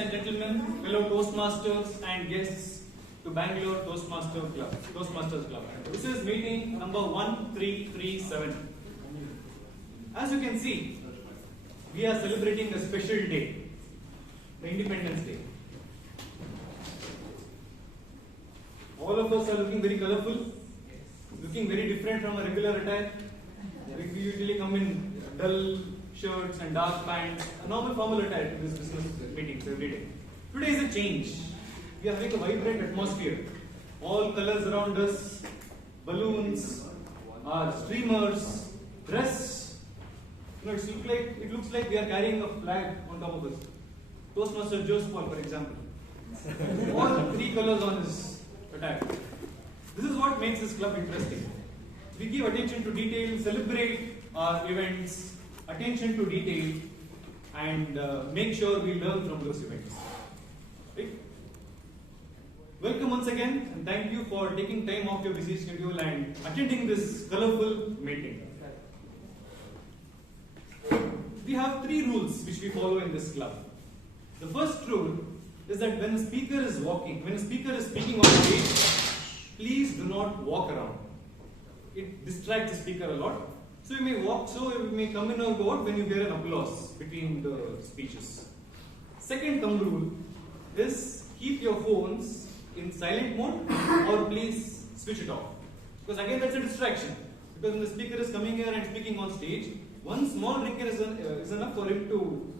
and gentlemen, fellow Toastmasters and guests to Bangalore Toastmasters Club. This is meeting number 1337. As you can see, we are celebrating a special day, the Independence Day. All of us are looking very colorful, looking very different from a regular attire. We usually come in dull shirts and dark pants, a normal formal attire to this business meetings every day. Today is a change. We are having a vibrant atmosphere. All colors around us, balloons, our streamers, dress. It looks like we are carrying a flag on top of us. Toastmaster Joseph Paul, for example. All three colors on his attire. This is what makes this club interesting. We give attention to detail, celebrate our events, attention to detail, and make sure we learn from those events. Right? Welcome once again, and thank you for taking time off your busy schedule and attending this colorful meeting. We have 3 rules which we follow in this club. The first rule is that when a speaker is speaking on stage, please do not walk around. It distracts the speaker a lot. So you may come in or go out when you hear an applause between the speeches. Second thumb rule is keep your phones in silent mode or please switch it off. Because again that's a distraction. Because when the speaker is coming here and speaking on stage, one small wrinkle is enough for him to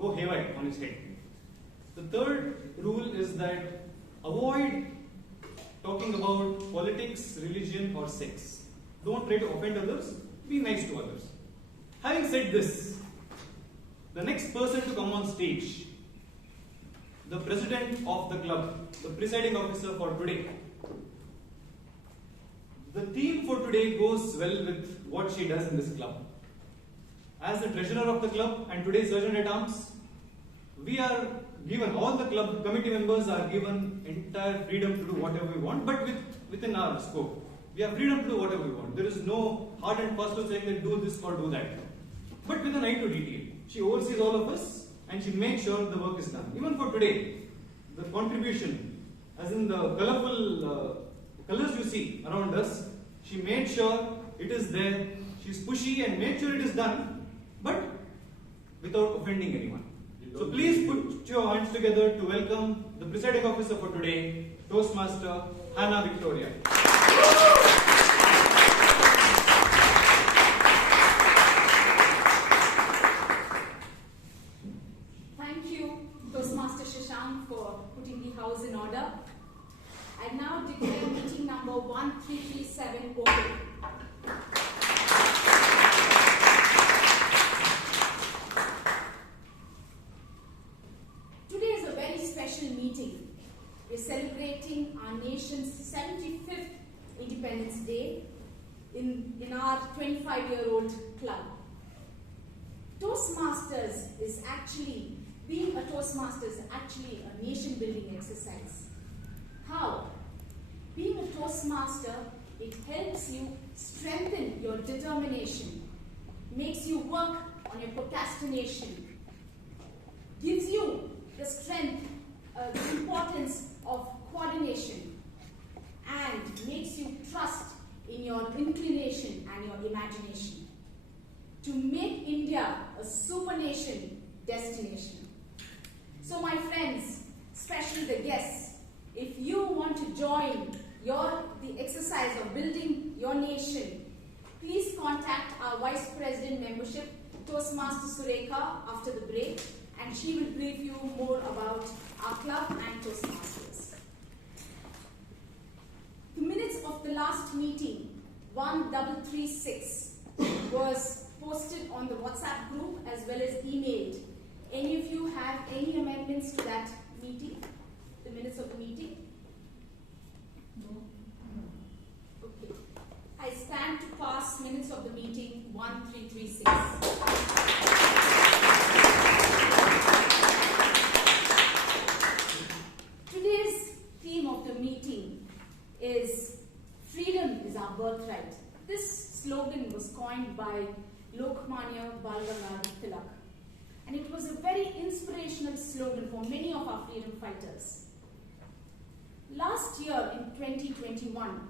go haywire on his head. The third rule is that avoid talking about politics, religion or sex. Don't try to offend others, be nice to others. Having said this, the next person to come on stage, the president of the club, the presiding officer for today. The theme for today goes well with what she does in this club. As the treasurer of the club and today's sergeant at arms, we are given, all the club committee members are given entire freedom to do whatever we want, but within our scope. We have freedom to do whatever we want. There is no hard and fast rule saying that do this or do that. But with an eye to detail. She oversees all of us and she makes sure the work is done. Even for today, the contribution, as in the colorful colors you see around us, she made sure it is there. She's pushy and made sure it is done, but without offending anyone. So please put your hands together to welcome the presiding officer for today, Toastmaster Hannah Victoria. Thank you, Toastmaster Shashank, for putting the house in order. I now declare meeting number 1337 open. Today is a very special meeting. We're celebrating our nation's 75th Independence Day in our 25-year-old club. Being a Toastmaster is actually a nation-building exercise. How? Being a Toastmaster, it helps you strengthen your determination, makes you work on your procrastination, gives you the strength, the importance of coordination, and makes you trust in your inclination and your imagination to make India a super nation destination. So my friends, especially the guests, if you want to join the exercise of building your nation, please contact our Vice President Membership, Toastmaster Sureka, after the break, and she will brief you more about our club and Toastmasters. The minutes of the last meeting, 1336, was posted on the WhatsApp group as well as emailed. Any of you have any amendments to that meeting? The minutes of the meeting? No. Okay. I stand to pass minutes of the meeting 1336. Today's theme of the meeting is freedom is our birthright. This slogan was coined by Lokmanya Balganga Tilak. and it was a very inspirational slogan for many of our freedom fighters. Last year in 2021,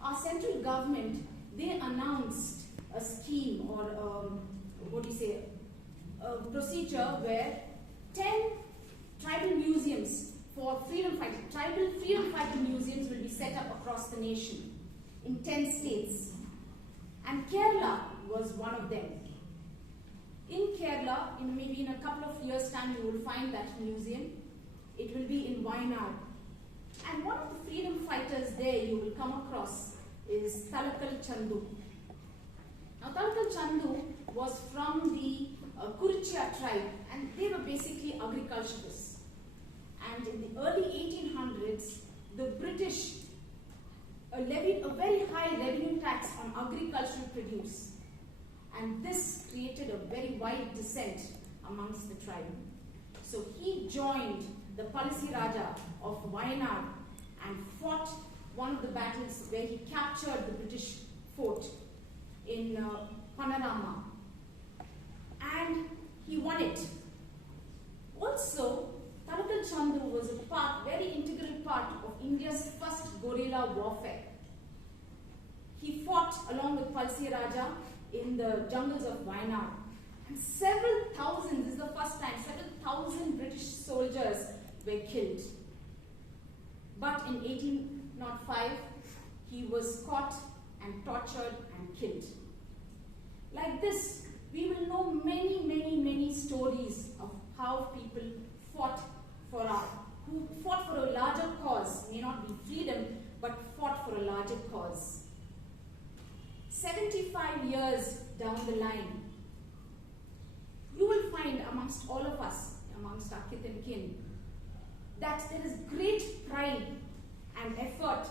our central government, they announced a scheme or a procedure where 10 tribal museums for tribal freedom fighter museums will be set up across the nation in 10 states. And Kerala was one of them. In Kerala, maybe in a couple of years' time, you will find that museum. It will be in Wayanad. And one of the freedom fighters there you will come across is Talakal Chandu. Now, Talakal Chandu was from the Kurichya tribe, and they were basically agriculturists. And in the early 1800s, the British levied a very high revenue tax on agricultural produce. And this created a very wide dissent amongst the tribe. So he joined the Palasi Raja of Wayanad and fought one of the battles where he captured the British fort in Panorama. And he won it. Also, Talakal Chandu was a very integral part of India's first guerrilla warfare. He fought along with Palsi Raja in the jungles of Wayanad. And several thousand, this is the first time, several thousand British soldiers were killed. But in 1805, he was caught and tortured and killed. Like this, we will know many stories of how people fought for a larger cause, may not be freedom, but fought for a larger cause. 75 years down the line, you will find amongst all of us, amongst our kith and kin, that there is great pride and effort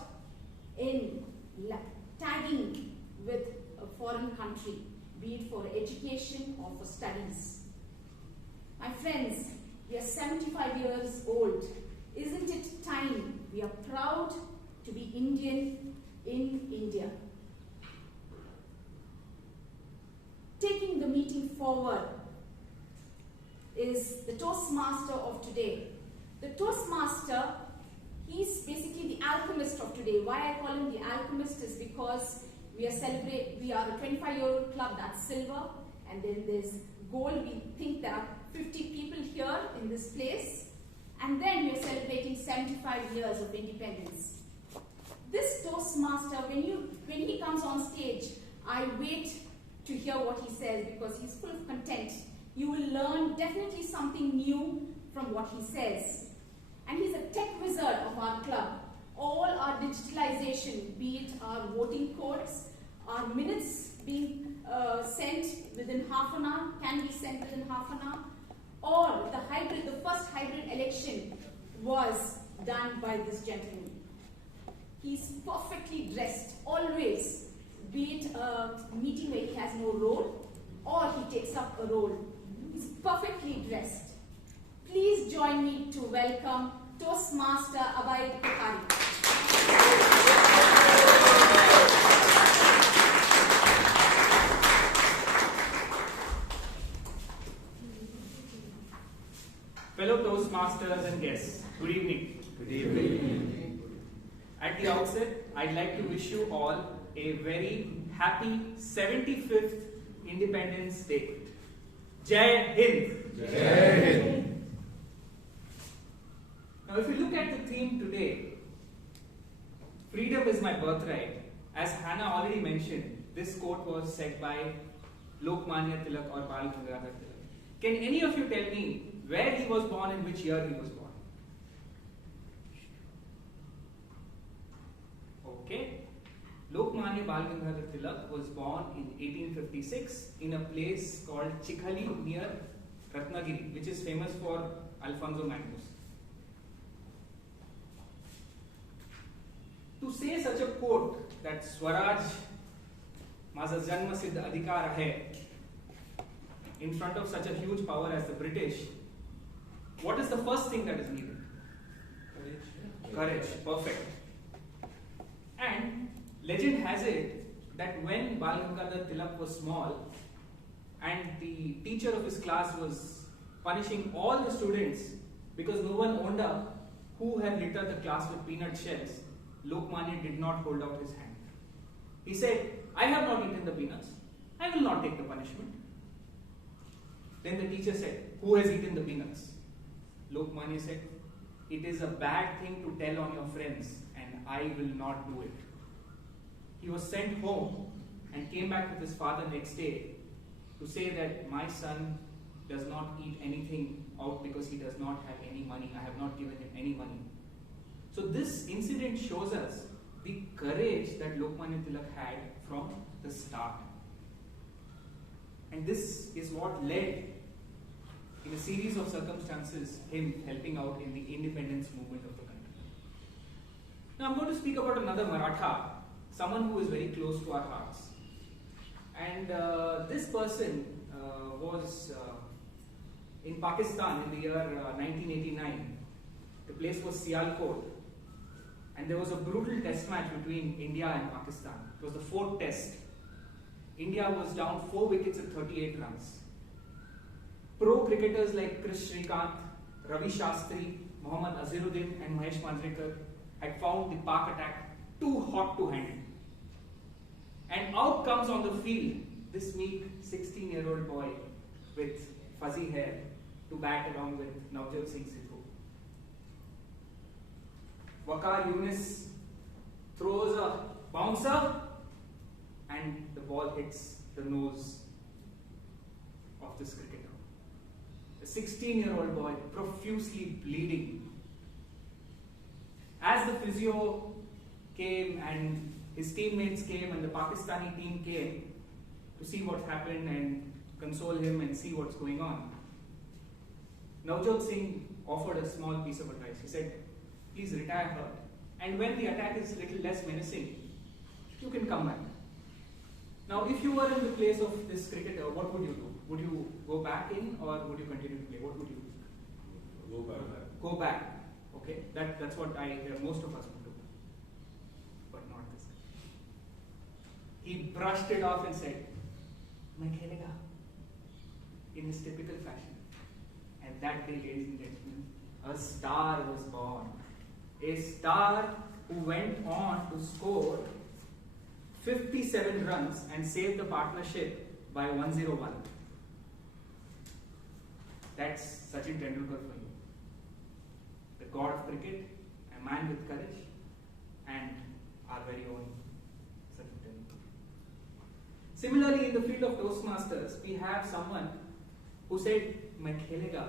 in tagging with a foreign country, be it for education or for studies. My friends, we are 75 years old. Isn't it time we are proud to be Indian in India? Taking the meeting forward is the Toastmaster of today. The Toastmaster, he's basically the alchemist of today. Why I call him the alchemist is because we are a 25-year-old club, that's silver, and then there's gold. We think there are 50 people here in this place, and then we are celebrating 75 years of independence. This Toastmaster, when he comes on stage, I wait to hear what he says because he's full of content. You will learn definitely something new from what he says. And he's a tech wizard of our club. All our digitalization, be it our voting codes, our minutes being sent within half an hour, can be sent within half an hour, or the first hybrid election was done by this gentleman. He's perfectly dressed, always, be it a meeting where he has no role, or he takes up a role. He's perfectly dressed. Please join me to welcome Toastmaster Abhay Kokari. Fellow Toastmasters and guests, good evening. Good evening. At the outset, I'd like to wish you all a very happy 75th Independence Day. Jai Hind! Jai Hind! Now, if you look at the theme today, freedom is my birthright. As Hannah already mentioned, this quote was said by Lokmanya Tilak or Bal Gangadhar Tilak. Can any of you tell me where he was born and which year he was born? Okay. Lokmanya Bal Gangadhar Tilak was born in 1856 in a place called Chikhali near Ratnagiri, which is famous for Alfonso mangoes. To say such a quote that Swaraj Maza Janma Siddha Adhikar hai in front of such a huge power as the British, what is the first thing that is needed? Courage. Perfect. And legend has it that when Bal Gangadhar Tilak was small and the teacher of his class was punishing all the students because no one owned up who had littered the class with peanut shells, Lokmanya did not hold out his hand. He said, I have not eaten the peanuts. I will not take the punishment. Then the teacher said, who has eaten the peanuts? Lokmanya said, it is a bad thing to tell on your friends and I will not do it. He was sent home and came back with his father next day to say that my son does not eat anything out because he does not have any money. I have not given him any money. So this incident shows us the courage that Lokmanya Tilak had from the start. And this is what led, in a series of circumstances, him helping out in the independence movement of the country. Now I'm going to speak about another Maratha, someone who is very close to our hearts. And this person was in Pakistan in the year 1989. The place was Sialkot. And there was a brutal test match between India and Pakistan. It was the fourth test. India was down 4 wickets at 38 runs. Pro cricketers like Chris Srikanth, Ravi Shastri, Mohammad Azharuddin and Mahesh Manjrekar had found the Pak attack too hot to handle. And out comes on the field this meek 16-year-old boy with fuzzy hair to bat along with Navjot Singh Sidhu. Waqar Younis throws a bouncer and the ball hits the nose of this cricketer. A 16-year-old boy profusely bleeding. As the physio came and his teammates came and the Pakistani team came to see what happened and console him and see what's going on, Navjot Singh offered a small piece of advice. He said, please retire hurt. And when the attack is a little less menacing, you can come back. Now, if you were in the place of this cricketer, what would you do? Would you go back in or would you continue to play? What would you do? Go back. Go back. Okay, that's what I hear most of us would do. But not this guy. He brushed it off and said, "Main khelega," in his typical fashion. And that day, ladies and gentlemen, a star was born. A star who went on to score 57 runs and save the partnership by 101. That's Sachin Tendulkar for you. The god of cricket, a man with courage, and our very own Sachin Tendulkar. Similarly, in the field of Toastmasters, we have someone who said, "Main khelega,"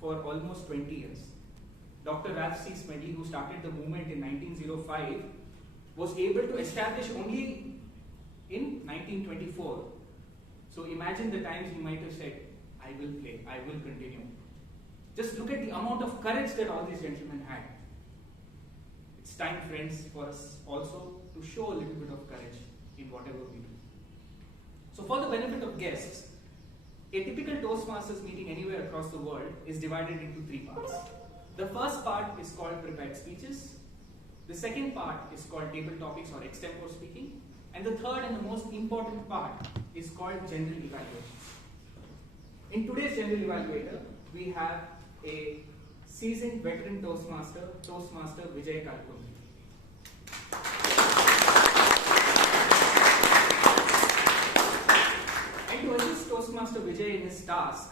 for almost 20 years. Dr. Ralph C. Smedley, who started the movement in 1905, was able to establish only in 1924. So imagine the times he might have said, "I will play, I will continue." Just look at the amount of courage that all these gentlemen had. It's time, friends, for us also to show a little bit of courage in whatever we do. So for the benefit of guests, a typical Toastmasters meeting anywhere across the world is divided into 3 parts. The first part is called prepared speeches. The second part is called table topics or extempore speaking. And the third and the most important part is called general evaluations. In today's general evaluator, we have a seasoned veteran Toastmaster, Toastmaster Vijay Kalkundi. And to assist Toastmaster Vijay in his task,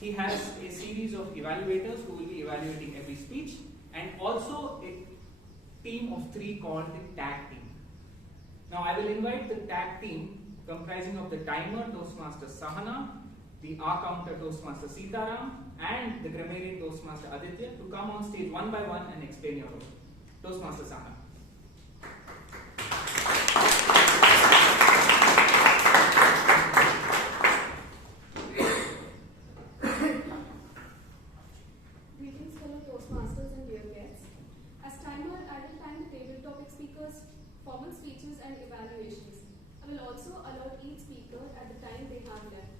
he has a series of evaluators who will be evaluating every speech, and also a team of 3 called the tag team. Now I will invite the tag team comprising of the timer Toastmaster Sahana, the R-counter Toastmaster Sitaram, and the grammarian Toastmaster Aditya to come on stage one by one and explain your role. Toastmaster Sahana. Greetings, fellow Toastmasters and dear guests. As timer, I will time the table topic speakers' formal speeches and evaluations. I will also allow each speaker at the time they have left.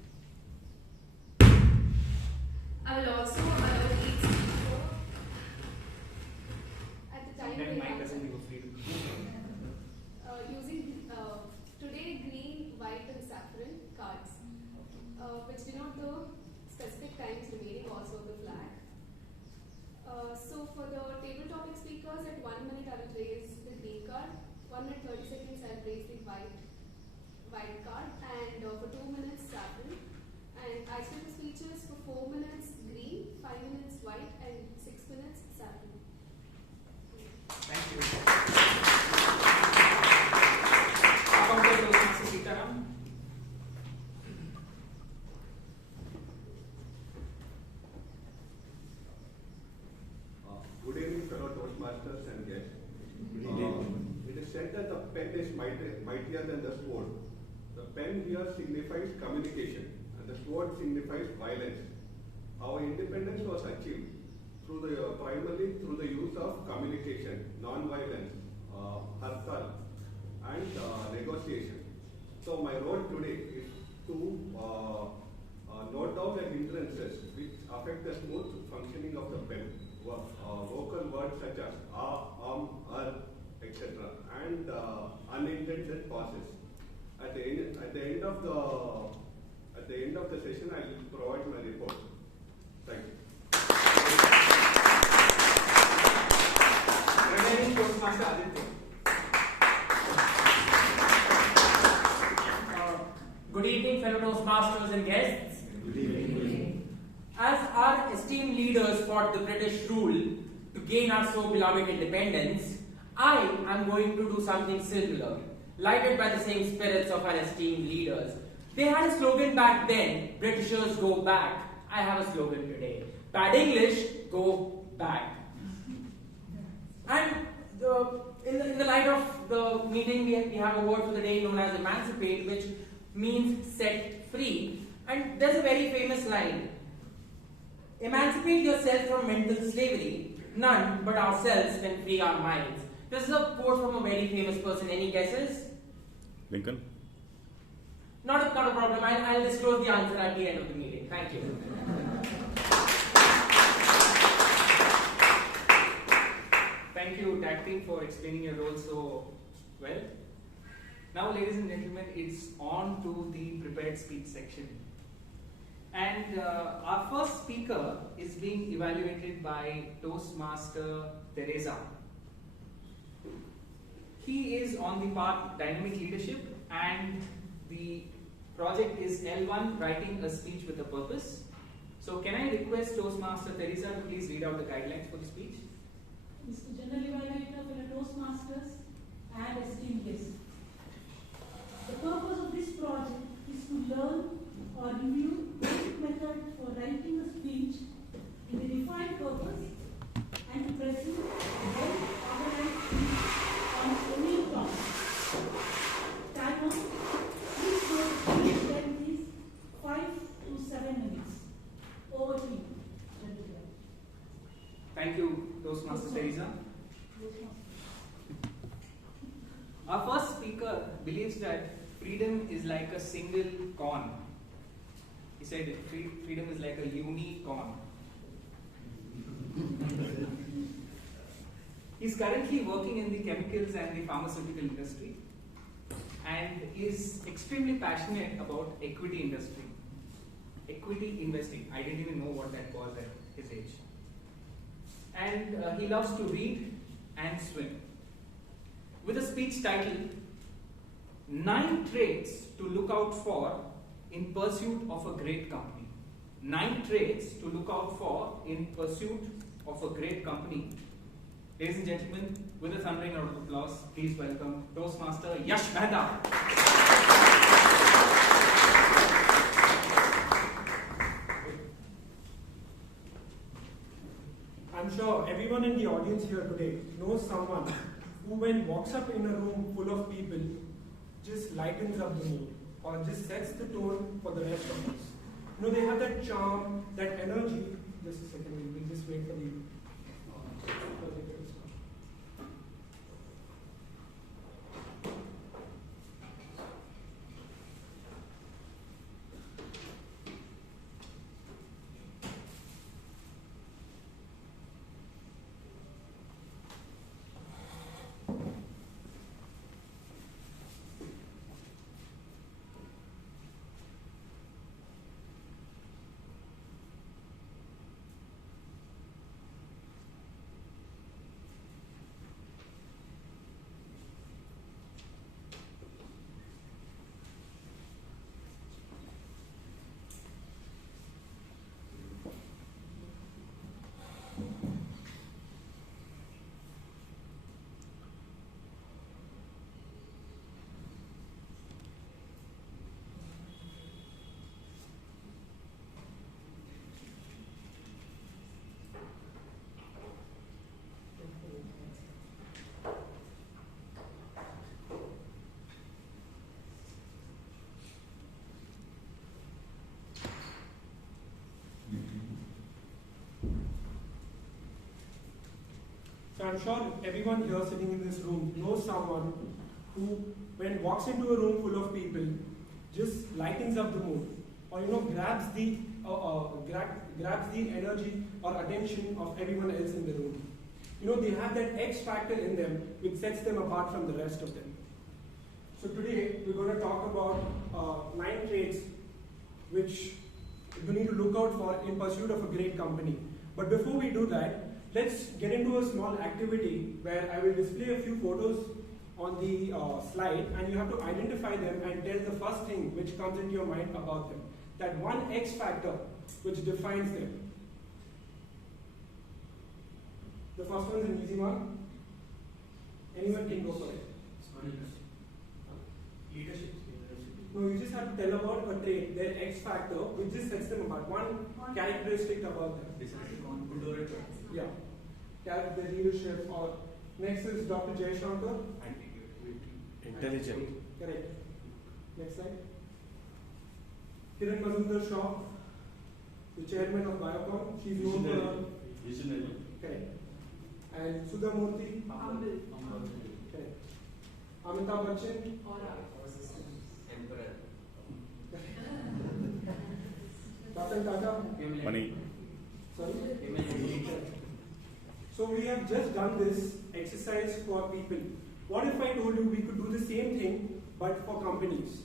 I will also allow each speaker at the time they have left. Using today green, white and saffron cards, which denote the specific times remaining said that the pen is mightier than the sword. The pen here signifies communication and the sword signifies violence. Our independence was achieved primarily through the use of communication, non-violence, hartal, and negotiation. So my role today is to note down the hindrances which affect the smooth functioning of the pen. Vocal words such as etc. and unintended pauses. At the end of the session, I will provide my report. Thank you. Toastmaster Aditya. Good evening, fellow Toastmasters and guests. Good evening. As our esteemed leaders fought the British rule to gain our so beloved independence, I am going to do something similar, lighted by the same spirits of our esteemed leaders. They had a slogan back then, Britishers go back. I have a slogan today, bad English, go back. And in the light of the meeting, we have a word for the day known as emancipate, which means set free. And there's a very famous line, emancipate yourself from mental slavery, none but ourselves can free our minds. This is a quote from a very famous person. Any guesses? Lincoln? Not a problem. I'll disclose the answer at the end of the meeting. Thank you. Thank you, tag team, for explaining your role so well. Now, ladies and gentlemen, it's on to the prepared speech section. And our first speaker is being evaluated by Toastmaster Teresa. He is on the path Dynamic Leadership, and the project is L1, Writing a Speech with a Purpose. So can I request Toastmaster Teresa to please read out the guidelines for the speech? Mr. General Evaluator, fellow Toastmasters, and esteemed guests. The purpose of this project is to learn or review basic method for writing a speech with a defined purpose and to present a well-organized speech on any topic. Time on, please note speech length is 5 to 7 minutes. Over to you, General. Thank you, Toastmaster Teresa. Our first speaker believes that freedom is like a single corn. He said freedom is like a unicorn. He's currently working in the chemicals and the pharmaceutical industry and is extremely passionate about equity industry. Equity investing. I didn't even know what that was at his age. And he loves to read and swim. With a speech titled 9 Traits to Look Out For in Pursuit of a Great Company. 9 traits to look out for in pursuit of a great company. Ladies and gentlemen, with a thundering round of applause, please welcome Toastmaster Yash Mehta. I'm sure everyone in the audience here today knows someone who, when walks up in a room full of people, just lightens up the mood or just sets the tone for the rest of us. You know, they have that charm, that energy. Just a second, we'll just wait for the projector to start. So I'm sure everyone here sitting in this room knows someone who, when walks into a room full of people, just lightens up the mood, or grabs the energy or attention of everyone else in the room. They have that X factor in them which sets them apart from the rest of them. So today we're going to talk about 9 traits which you need to look out for in pursuit of a great company. But before we do that, let's get into a small activity where I will display a few photos on the slide, and you have to identify them and tell the first thing which comes into your mind about them. That one X factor which defines them. The first one is an easy one. Anyone can go for it. Leadership. No, you just have to tell about a trait, their X factor, which just sets them apart. One characteristic about them. Yeah. Character, leadership, or next is Dr. Jayashankar. Intelligent. Correct. Next slide. Kiran Mazumdar-Shaw, the chairman of Biocom. She's known for her. Visionary. Correct. And Sudha Murthy. Humble. Correct. Amitabh Bachchan. Emperor. Ratan Tata. Money. Sorry. So we have just done this exercise for people. What if I told you we could do the same thing but for companies?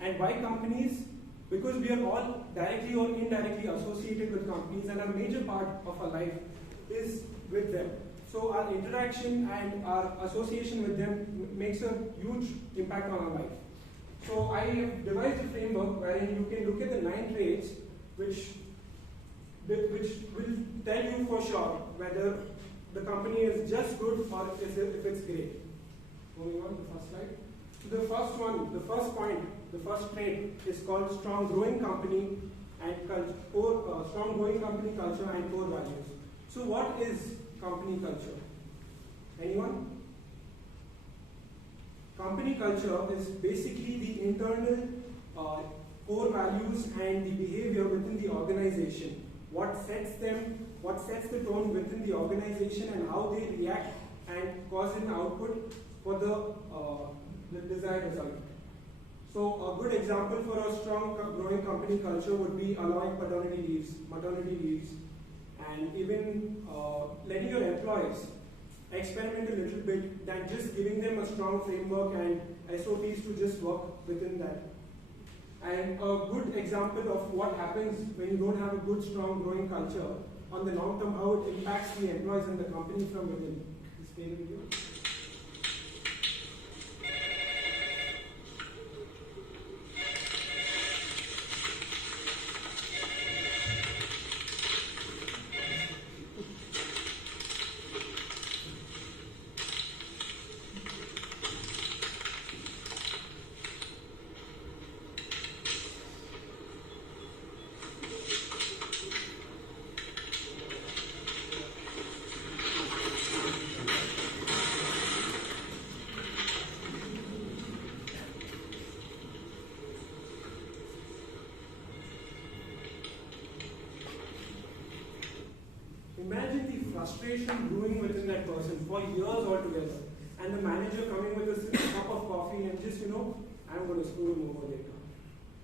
And why companies? Because we are all directly or indirectly associated with companies, and a major part of our life is with them. So our interaction and our association with them makes a huge impact on our life. So I have devised a framework wherein you can look at the 9 traits which will tell you for sure whether the company is just good or if it's great. Moving on to the first slide. So the first one, the first point, the first trait is called strong growing company and strong growing company culture and core values. So what is company culture? Anyone? Company culture is basically the internal core values and the behavior within the organization. What sets the tone within the organization, and how they react and cause an output for the desired result. So a good example for a strong growing company culture would be allowing paternity leaves, maternity leaves, and even letting your employees experiment a little bit than just giving them a strong framework and SOPs to just work within that. And a good example of what happens when you don't have a good, strong, growing culture on the long term, how it impacts the employees and the company from within. Please play the video. Imagine the frustration brewing within that person for years altogether, and the manager coming with a cup of coffee and just, I'm going to screw him over later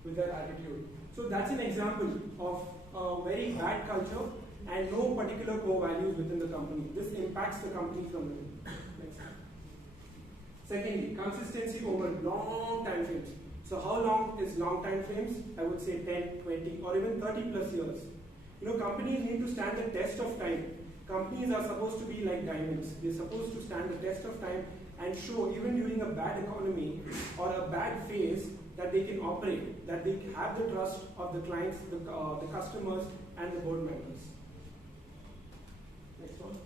with that attitude. So that's an example of a very bad culture and no particular core values within the company. This impacts the company from within. Next. Secondly, consistency over long time frames. So how long is long time frames? I would say 10, 20, or even 30 plus years. Companies need to stand the test of time. Companies are supposed to be like diamonds. They're supposed to stand the test of time and show, even during a bad economy or a bad phase, that they can operate, that they have the trust of the clients, the customers, and the board members. Next one.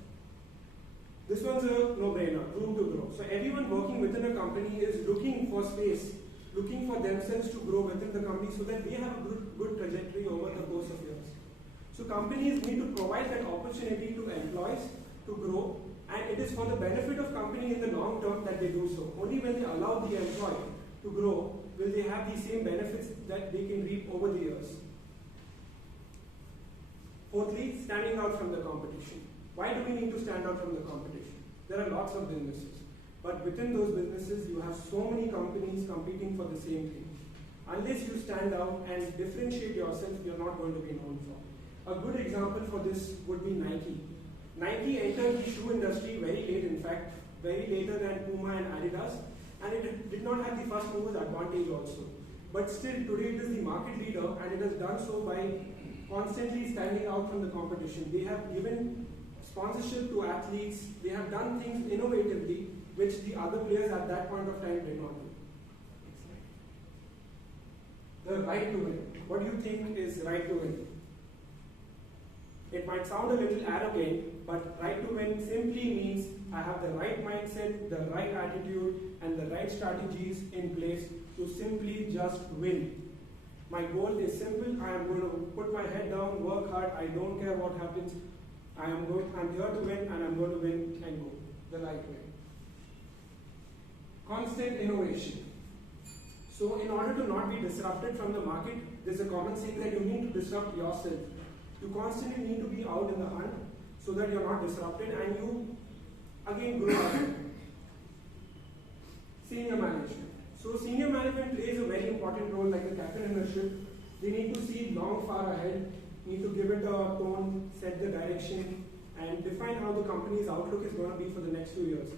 This one's a no-brainer, room to grow. So everyone working within a company is looking for space, looking for themselves to grow within the company so that they have a good trajectory over the course of years. So companies need to provide that opportunity to employees to grow, and it is for the benefit of company in the long term that they do so. Only when they allow the employee to grow will they have the same benefits that they can reap over the years. Fourthly, standing out from the competition. Why do we need to stand out from the competition? There are lots of businesses. But within those businesses, you have so many companies competing for the same thing. Unless you stand out and differentiate yourself, you're not going to be known for. A good example for this would be Nike. Nike entered the shoe industry very late, in fact, very later than Puma and Adidas, and it did not have the first movers advantage also. But still, today it is the market leader, and it has done so by constantly standing out from the competition. They have given sponsorship to athletes, they have done things innovatively, which the other players at that point of time did not do. The right to win. What do you think is right to win? It might sound a little arrogant, but right to win simply means I have the right mindset, the right attitude, and the right strategies in place to simply just win. My goal is simple. I am going to put my head down, work hard. I don't care what happens. I'm here to win, and I'm going to win and go the right way. Constant innovation. So in order to not be disrupted from the market, there's a common saying that you need to disrupt yourself. You constantly need to be out in the hunt so that you're not disrupted and you again grow up. Senior management. So senior management plays a very important role like the captain in a ship. They need to see long far ahead, need to give it a tone, set the direction, and define how the company's outlook is going to be for the next few years.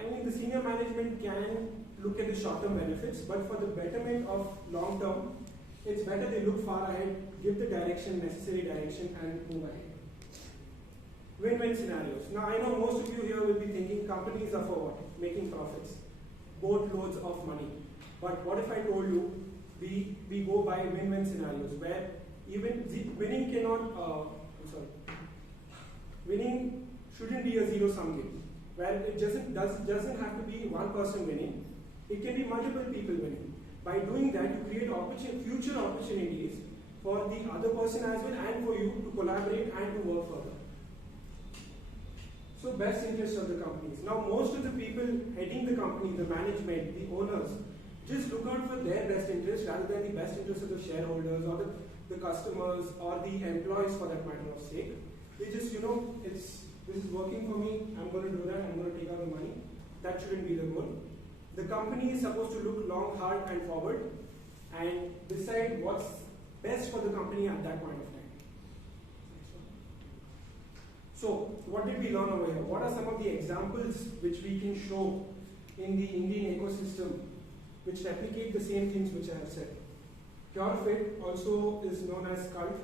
I mean, the senior management can look at the short-term benefits, but for the betterment of long-term, it's better they look far ahead, give the necessary direction, and move ahead. Win-win scenarios. Now, I know most of you here will be thinking companies are for what? Making profits, boatloads of money. But what if I told you we go by win-win scenarios where even winning winning shouldn't be a zero-sum game, where it doesn't have to be one person winning. It can be multiple people winning. By doing that, you create future opportunities for the other person as well and for you to collaborate and to work further. So best interest of the companies. Now most of the people heading the company, the management, the owners, just look out for their best interest rather than the best interest of the shareholders or the customers or the employees for that matter of sake. They just, this is working for me, I'm going to do that, I'm going to take out the money. That shouldn't be the goal. The company is supposed to look long, hard and forward and decide what's best for the company at that point of time. So, what did we learn over here? What are some of the examples which we can show in the Indian ecosystem which replicate the same things which I have said? PureFit also is known as Cult.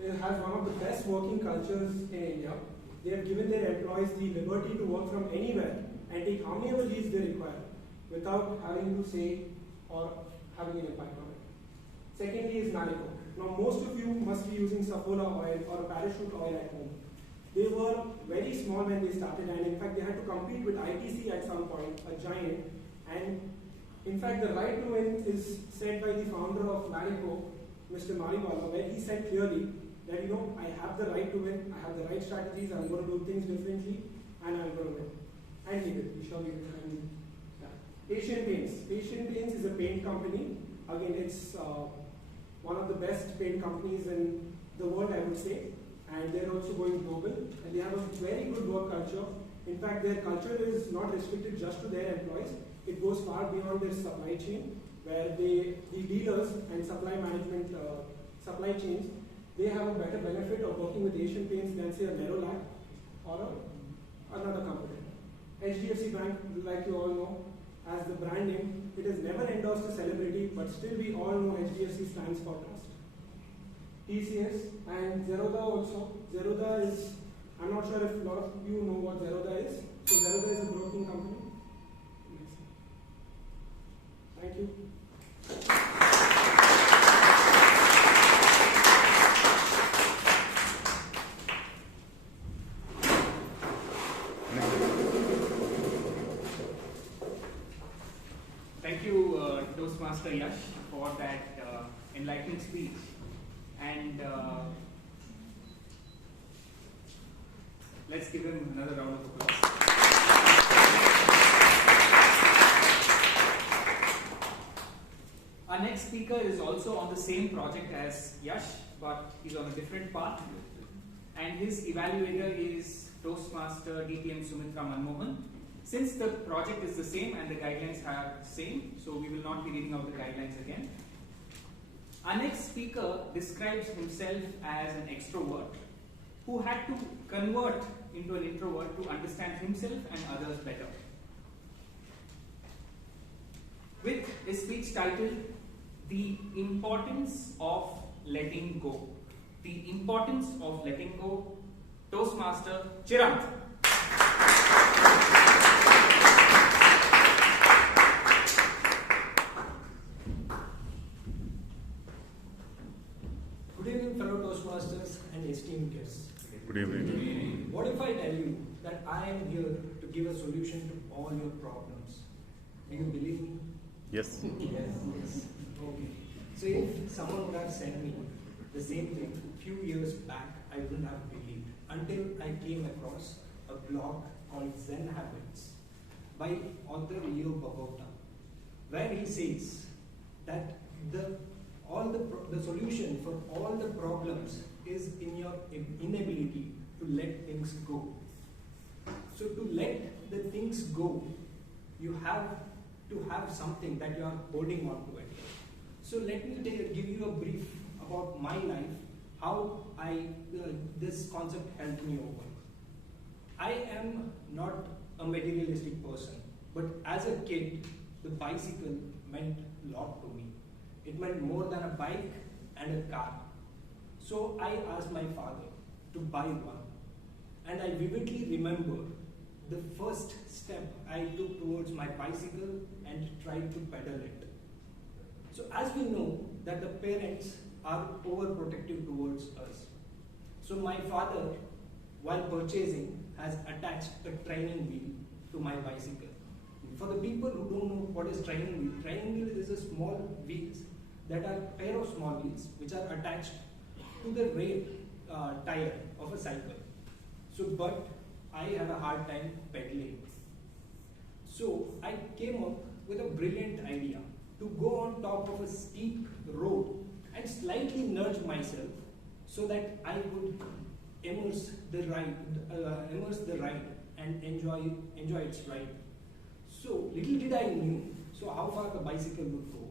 It has one of the best working cultures in India. They have given their employees the liberty to work from anywhere and take how many leaves they require without having to say or having an impact on it. Secondly is Marico. Now most of you must be using Saffola oil or a parachute oil at home. They were very small when they started and in fact they had to compete with ITC at some point, a giant. And in fact the right to win is said by the founder of Marico, Mr. Mariwala, where he said clearly that I have the right to win, I have the right strategies, I'm going to do things differently and I'm going to win. And he did, he showed you. Asian Paints. Asian Paints is a paint company. Again, it's one of the best paint companies in the world, I would say. And they're also going global. And they have a very good work culture. In fact, their culture is not restricted just to their employees. It goes far beyond their supply chain, where the dealers and supply management, supply chains, they have a better benefit of working with Asian Paints than say a Nerolac or another company. HDFC Bank, like you all know, as the brand name, it has never endorsed a celebrity, but still we all know HDFC stands for trust. TCS and Zerodha also. Zerodha is, I'm not sure if a lot of you know what Zerodha is. So Zerodha is a broking company. Thank you. Thank you, Toastmaster Yash, for that enlightening speech. And let's give him another round of applause. Our next speaker is also on the same project as Yash, but he's on a different path. And his evaluator is Toastmaster DTM Sumitra Manmohan. Since the project is the same and the guidelines are the same, so we will not be reading out the guidelines again. Our next speaker describes himself as an extrovert who had to convert into an introvert to understand himself and others better. With his speech titled, The Importance of Letting Go. The Importance of Letting Go, Toastmaster Chirant. Good evening, fellow Toastmasters and esteemed guests. Good evening. What if I tell you that I am here to give a solution to all your problems? Do you believe me? Yes. Yes. Okay. So if someone would have said me the same thing a few years back, I wouldn't have believed until I came across a blog called Zen Habits by author Leo Babauta, where he says that the solution for all the problems is in your inability to let things go. So to let the things go, you have to have something that you are holding on to it. So let me give you a brief about my life, how this concept helped me over. I am not a materialistic person, but as a kid, the bicycle meant a lot to me. It meant more than a bike and a car. So I asked my father to buy one. And I vividly remember the first step I took towards my bicycle and tried to pedal it. So as we know that the parents are overprotective towards us. So my father, while purchasing, has attached a training wheel to my bicycle. For the people who don't know what is training wheel is a small wheels that are a pair of small wheels which are attached to the rear tire of a cycle. So, but I had a hard time pedaling. So I came up with a brilliant idea to go on top of a steep road and slightly nudge myself so that I would immerse the ride and enjoy its ride. So little did I knew how far the bicycle would go.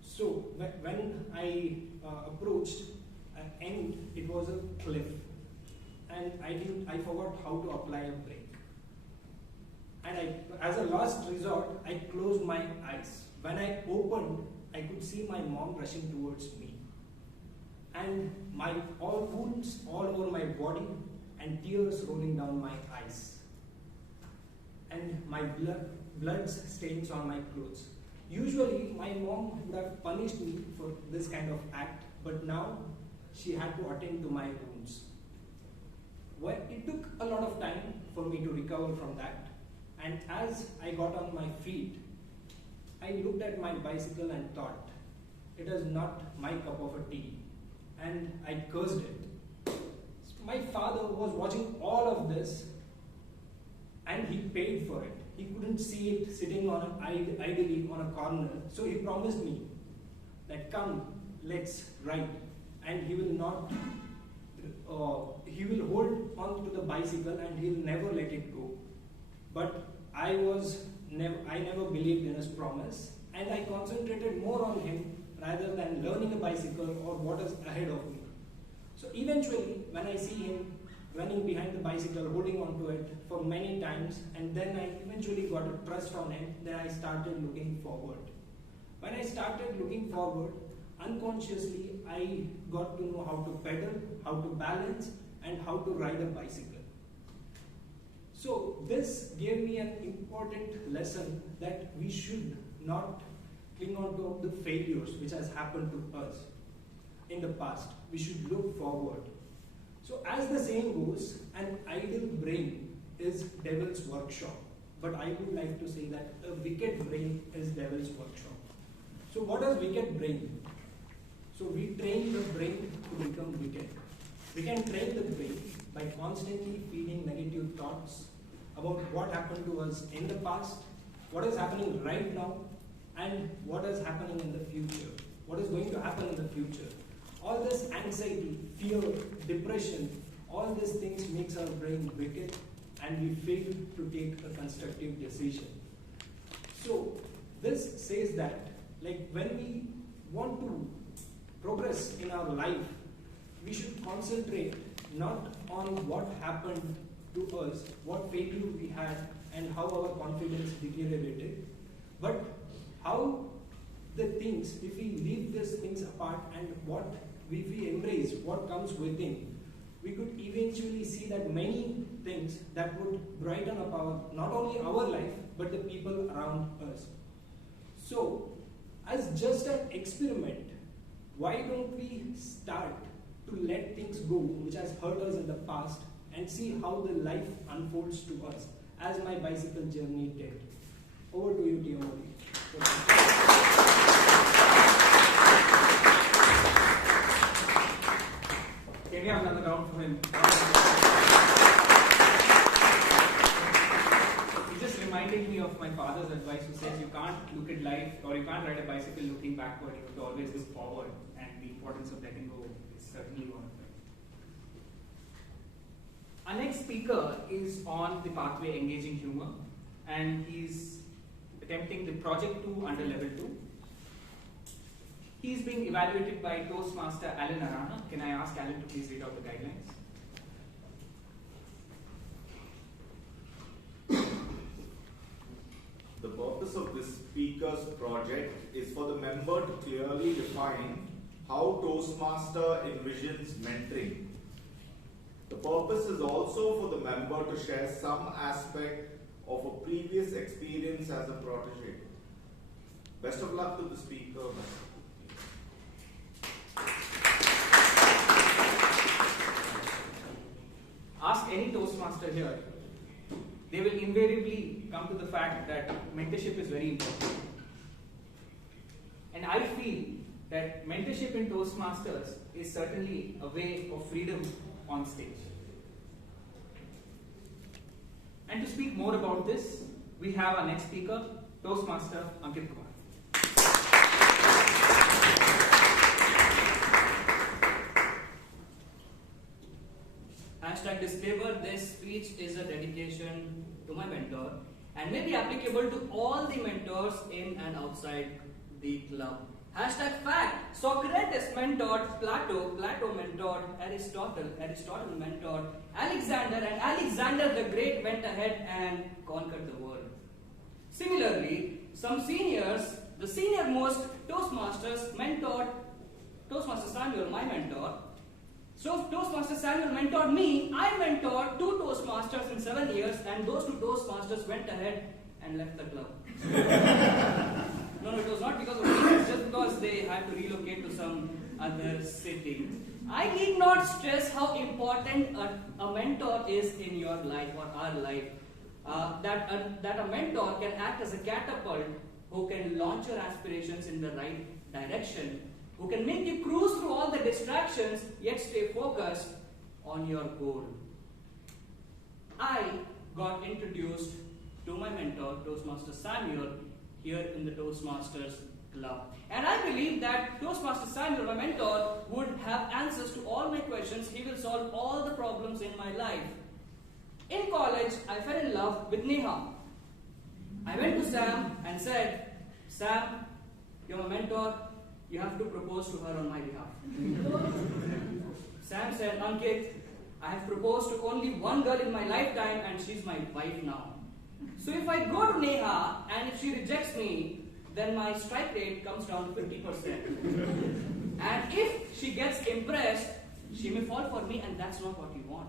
So when I approached an end, it was a cliff, and I forgot how to apply a brake. And as a last resort, I closed my eyes. When I opened, I could see my mom rushing towards me, and all wounds all over my body, and tears rolling down my eyes, and my blood stains on my clothes. Usually, my mom would have punished me for this kind of act, but now she had to attend to my wounds. Well, it took a lot of time for me to recover from that, and as I got on my feet, I looked at my bicycle and thought, it is not my cup of a tea, and I cursed it. My father was watching all of this, and he paid for it. He couldn't see it sitting idly on a corner, so he promised me that come, let's ride, and he will not. He will hold on to the bicycle and he'll never let it go. But I never believed in his promise, and I concentrated more on him rather than learning a bicycle or what is ahead of me. So eventually, when I see him running behind the bicycle, holding on to it for many times, and then I eventually got a trust on him, then I started looking forward. When I started looking forward, unconsciously I got to know how to pedal, how to balance, and how to ride a bicycle. So this gave me an important lesson that we should not cling on to the failures which has happened to us in the past. We should look forward. So as the saying goes, an idle brain is devil's workshop. But I would like to say that a wicked brain is devil's workshop. So what is wicked brain? So we train the brain to become wicked. We can train the brain by constantly feeding negative thoughts about what happened to us in the past, what is happening right now, and what is happening in the future. What is going to happen in the future. All this anxiety, fear, depression all these things makes our brain wicked and we fail to take a constructive decision. So this says that like when we want to progress in our life, we should concentrate not on what happened to us, what failure we had and how our confidence deteriorated, but how the things, if we leave these things apart and what if we embrace what comes within, we could eventually see that many things that would brighten up our, not only our life, but the people around us. So, as just an experiment, why don't we start to let things go which has hurt us in the past and see how the life unfolds to us, as my bicycle journey did. Over to you, Tiamoli. Can we have another round for him? He's just reminding me of my father's advice, who says you can't look at life or you can't ride a bicycle looking backward, you have to always look forward, and the importance of letting go is certainly one of them. Our next speaker is on the pathway engaging humor, and he's attempting the Project 2 under Level 2. He's being evaluated by Toastmaster Alan Arana. Can I ask Alan to please read out the guidelines? The purpose of this speaker's project is for the member to clearly define how Toastmaster envisions mentoring. The purpose is also for the member to share some aspect of a previous experience as a protege. Best of luck to the speaker. Ask any Toastmaster here, they will invariably come to the fact that mentorship is very important. And I feel that mentorship in Toastmasters is certainly a way of freedom on stage. And to speak more about this, we have our next speaker, Toastmaster Ankit Kumar. Hashtag disclaimer, this speech is a dedication to my mentor and may be applicable to all the mentors in and outside the club. Hashtag fact, Socrates mentored Plato, Plato mentored Aristotle, Aristotle mentored Alexander, and Alexander the Great went ahead and conquered the world. Similarly, some seniors, the senior most Toastmasters mentored Toastmaster Samuel, my mentor. So Toastmaster Samuel mentored me, I mentored 2 Toastmasters in 7 years, and those 2 Toastmasters went ahead and left the club. No, it was not because of me, it's just because they had to relocate to some other city. I need not stress how important a mentor is in your life or our life. That a mentor can act as a catapult who can launch your aspirations in the right direction, who can make you cruise through all the distractions yet stay focused on your goal. I got introduced to my mentor, Toastmaster Samuel, here in the Toastmasters Club. And I believe that Toastmaster Samuel, my mentor, would have answers to all my questions. He will solve all the problems in my life. In college, I fell in love with Neha. I went to Sam and said, Sam, you're my mentor, you have to propose to her on my behalf. Sam said, Ankit, I have proposed to only one girl in my lifetime and she's my wife now. So if I go to Neha and if she rejects me, then my strike rate comes down to 50%. And if she gets impressed, she may fall for me, and that's not what you want.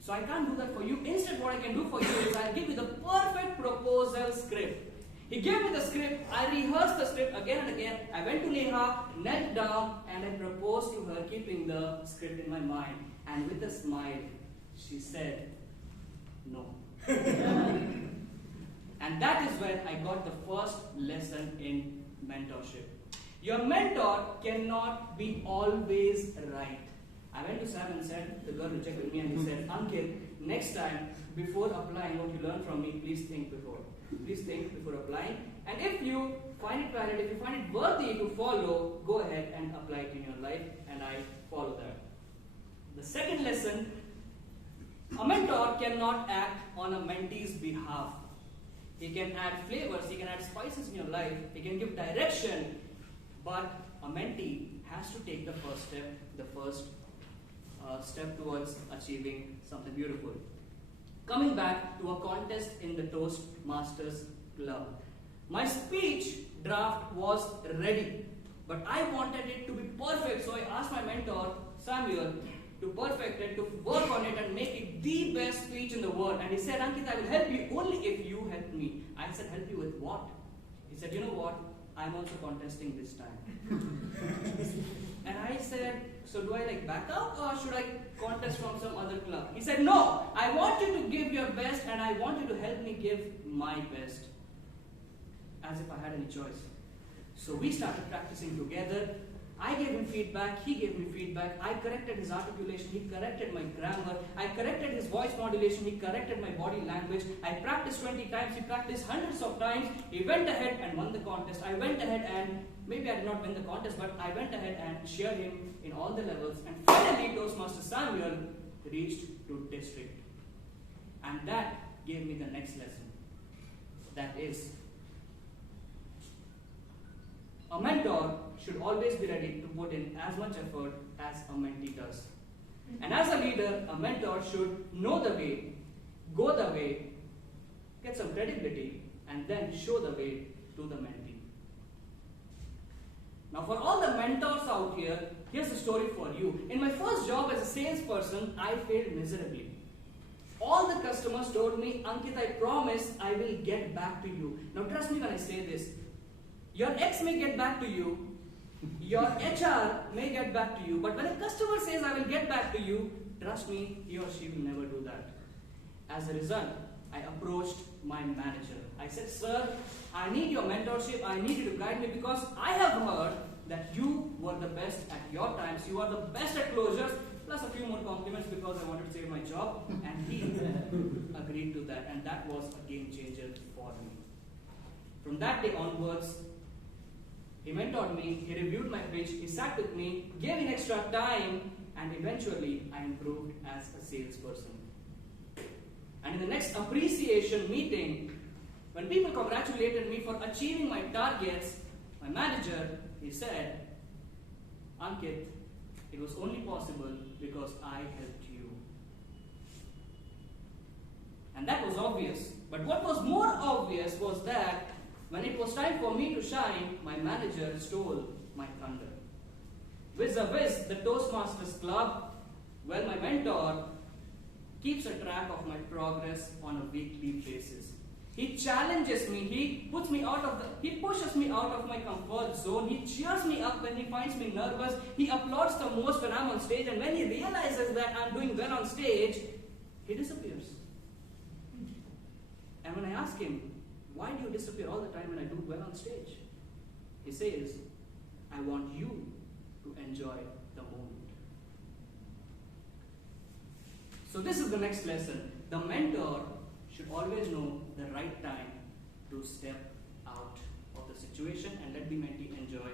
So I can't do that for you. Instead, what I can do for you is I'll give you the perfect proposal script. He gave me the script, I rehearsed the script again and again. I went to Neha, knelt down, and I proposed to her, keeping the script in my mind. And with a smile, she said, no. And that is when I got the first lesson in mentorship. Your mentor cannot be always right. I went to Sam and said, the girl rejected me, and he said, Ankit, next time, before applying what you learned from me, please think before. Please think before applying. And if you find it valid, if you find it worthy to follow, go ahead and apply it in your life, and I follow that. The second lesson A mentor cannot act on a mentee's behalf. He can add flavors, he can add spices in your life, he can give direction, but a mentee has to take the first step towards achieving something beautiful. Coming back to a contest in the Toastmasters Club. My speech draft was ready, but I wanted it to be perfect, so I asked my mentor, Samuel, to perfect it, to work on it and make it the best speech in the world. And he said, Ankit, I will help you only if you help me. I said, help you with what? He said, you know what? I'm also contesting this time. And I said, so do I back out or should I contest from some other club? He said, no, I want you to give your best and I want you to help me give my best. As if I had any choice. So we started practicing together. I gave him feedback, he gave me feedback. I corrected his articulation, he corrected my grammar. I corrected his voice modulation, he corrected my body language. I practiced 20 times, he practiced hundreds of times. He went ahead and won the contest. I went ahead and, maybe I did not win the contest, but I went ahead and cheered him in all the levels. And finally, Toastmaster Samuel reached to district. And that gave me the next lesson. That is, a mentor should always be ready to put in as much effort as a mentee does. And as a leader, a mentor should know the way, go the way, get some credibility, and then show the way to the mentee. Now for all the mentors out here, here's a story for you. In my first job as a salesperson, I failed miserably. All the customers told me, Ankit, I promise I will get back to you. Now trust me when I say this. Your ex may get back to you, your HR may get back to you, but when a customer says I will get back to you, trust me, he or she will never do that. As a result, I approached my manager. I said, sir, I need your mentorship, I need you to guide me because I have heard that you were the best at your times, you are the best at closures, plus a few more compliments because I wanted to save my job, and he agreed to that, and that was a game changer for me. From that day onwards, he mentored me, he reviewed my pitch, he sat with me, gave me extra time, and eventually I improved as a salesperson. And in the next appreciation meeting, when people congratulated me for achieving my targets, my manager, he said, Ankit, it was only possible because I helped you. And that was obvious. But what was more obvious was that when it was time for me to shine, my manager stole my thunder. Vis-a-vis the Toastmasters Club, well, my mentor keeps a track of my progress on a weekly basis. He challenges me, he pushes me out of my comfort zone, he cheers me up when he finds me nervous, he applauds the most when I'm on stage, and when he realizes that I'm doing well on stage, he disappears. And when I ask him, why do you disappear all the time when I do well on stage? He says, I want you to enjoy the moment. So this is the next lesson. The mentor should always know the right time to step out of the situation and let the mentee enjoy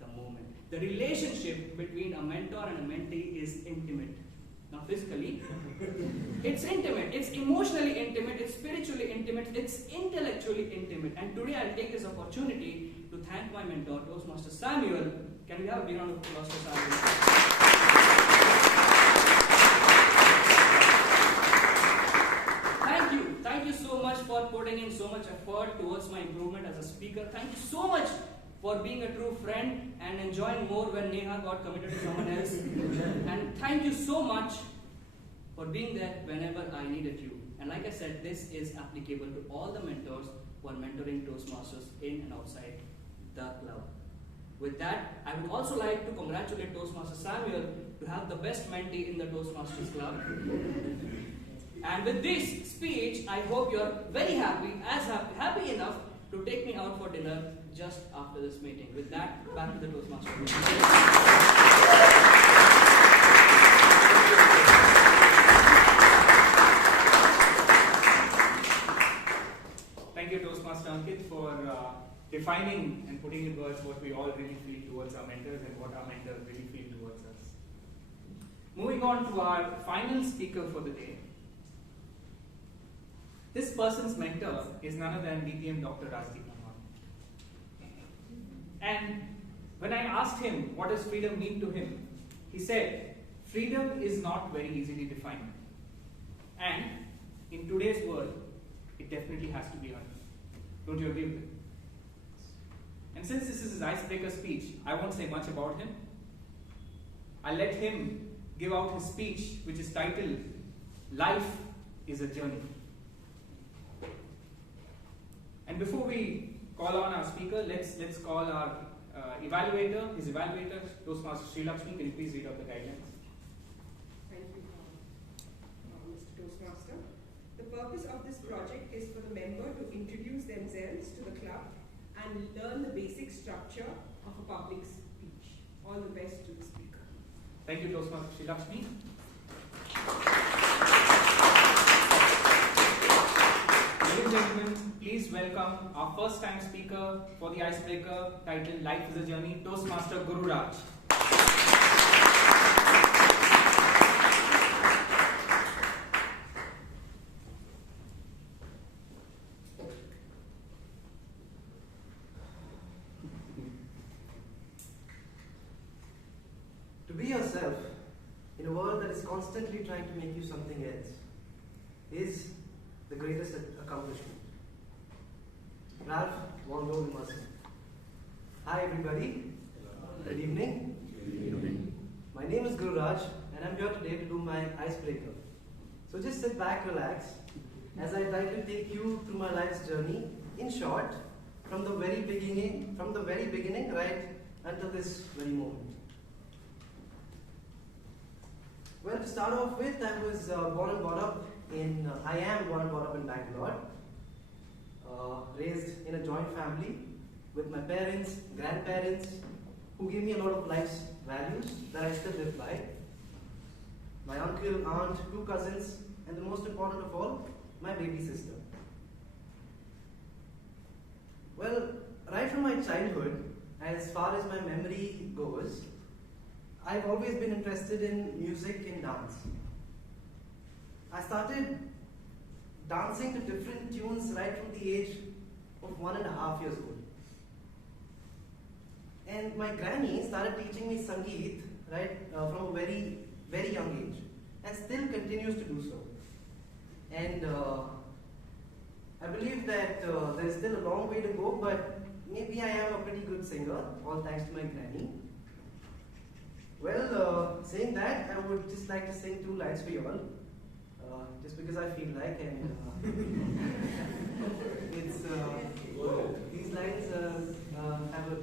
the moment. The relationship between a mentor and a mentee is intimate. Now physically, it's intimate, it's emotionally intimate, it's spiritually intimate, it's intellectually intimate. And today I'll take this opportunity to thank my mentor, Toastmaster Samuel. Can we have a big round of applause for Samuel? Thank you so much for putting in so much effort towards my improvement as a speaker. Thank you so much for being a true friend and enjoying more when Neha got committed to someone else. And thank you so much for being there whenever I needed you. And like I said, this is applicable to all the mentors who are mentoring Toastmasters in and outside the club. With that, I would also like to congratulate Toastmaster Samuel to have the best mentee in the Toastmasters Club. And with this speech, I hope you're very happy, happy enough to take me out for dinner just after this meeting. With that, back to the Toastmaster. Thank you, Toastmaster Ankit, for defining and putting in words what we all really feel towards our mentors and what our mentors really feel towards us. Moving on to our final speaker for the day, This person's mentor is none other than DPM Dr. Rajdeep Naman. And when I asked him what does freedom mean to him, he said, freedom is not very easily defined. And in today's world, it definitely has to be earned. Don't you agree with it? And since this is his icebreaker speech, I won't say much about him. I'll let him give out his speech, which is titled, Life is a Journey. And before we call on our speaker, let's call our evaluator, his evaluator, Toastmaster Sri Lakshmi. Can you please read out the guidelines? Thank you, Mr. Toastmaster. The purpose of this project is for the member to introduce themselves to the club and learn the basic structure of a public speech. All the best to the speaker. Thank you, Toastmaster Sri Lakshmi. Ladies and gentlemen, please welcome our first time speaker for the icebreaker titled Life is a Journey, Toastmaster Guru Raj. To be yourself in a world that is constantly trying to make you something else is the greatest accomplishment. Ralph Waldo Emerson. Hi everybody. Good evening. My name is Guru Raj and I'm here today to do my icebreaker. So just sit back, relax, as I try to take you through my life's journey, in short, from the very beginning right until this very moment. Well, to start off with, I was born and brought up in Bangalore. Raised in a joint family with my parents, grandparents, who gave me a lot of life's values that I still live by. My uncle, aunt, 2 cousins, and the most important of all, my baby sister. Well, right from my childhood, as far as my memory goes, I've always been interested in music and dance. I started dancing to different tunes right from the age of 1.5 years old. And my granny started teaching me Sangeet right from a very, very young age, and still continues to do so. And I believe that there's still a long way to go, but maybe I am a pretty good singer, all thanks to my granny. Well, saying that, I would just like to sing 2 lines for you all, just because I feel like, and it's these lines have a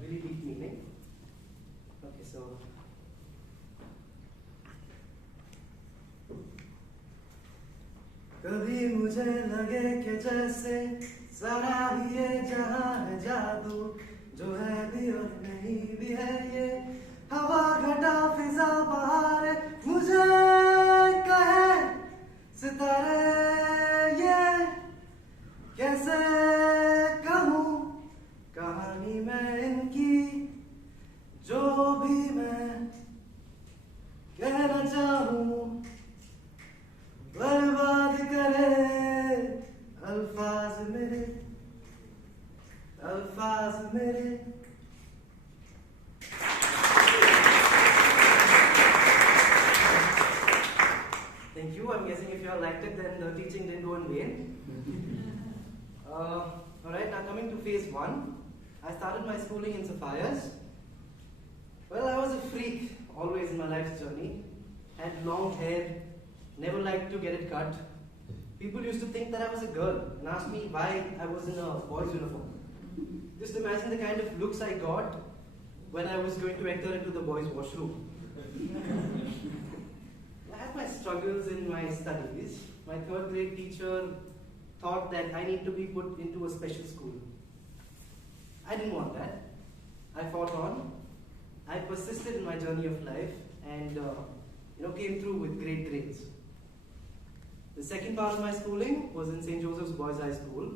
really deep meaning. Okay, so. कभी मुझे लगे कि जैसे सारा ये जहां है जादू, जो है भी और नहीं भी है ये हवा घटा फिजा बहार, मुझे कहे सितारे ये कैसे कहूँ कहानी मैं इनकी, जो भी मैं कहना चाहूँ बर्बाद करे अल्फाज मेरे, अल्फाज मेरे. Thank you. I'm guessing if you all liked it, then the teaching didn't go in vain. Alright, now coming to phase 1. I started my schooling in Sapphires. Well, I was a freak always in my life's journey. Had long hair, never liked to get it cut. People used to think that I was a girl and asked me why I was in a boy's uniform. Just imagine the kind of looks I got when I was going to enter into the boys' washroom. I had my struggles in my studies. My 3rd grade teacher thought that I need to be put into a special school. I didn't want that. I fought on. I persisted in my journey of life and came through with great grades. The second part of my schooling was in St. Joseph's Boys High School.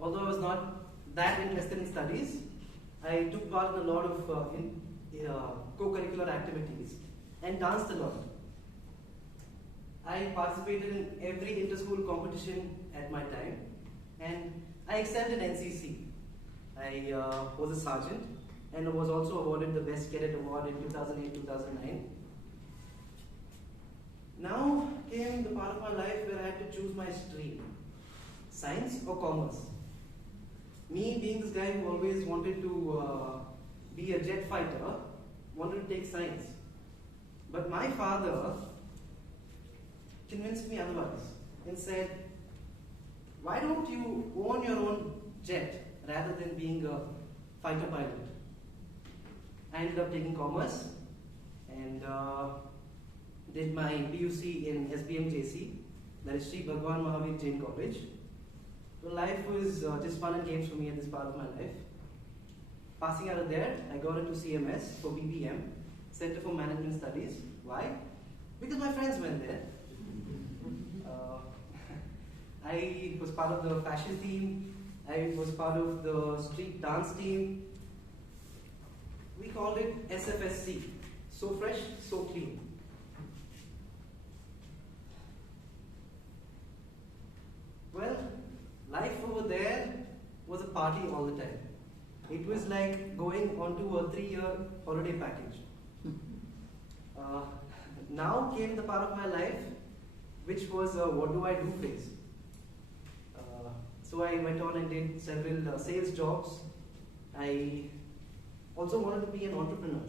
Although I was not that interested in studies, I took part in a lot of co-curricular activities and danced a lot. I participated in every inter-school competition at my time, and I excelled in NCC. I was a sergeant and was also awarded the Best Cadet Award in 2008-2009. Now came the part of my life where I had to choose my stream, science or commerce. Me being this guy who always wanted to be a jet fighter, wanted to take science. But my father convinced me otherwise and said, why don't you own your own jet rather than being a fighter pilot? I ended up taking commerce and did my PUC in SBMJC, that is Sri Bhagwan Mahavir Jain College. So life was just fun and games for me at this part of my life. Passing out of there, I got into CMS for BBM, Center for Management Studies. Why? Because my friends went there. I was part of the fashion team. I was part of the street dance team. We called it SFSC, so fresh, so clean. Well, life over there was a party all the time. It was like going onto a 3-year holiday package. Now came the part of my life which was a what do I do phase. So I went on and did several sales jobs. I also wanted to be an entrepreneur.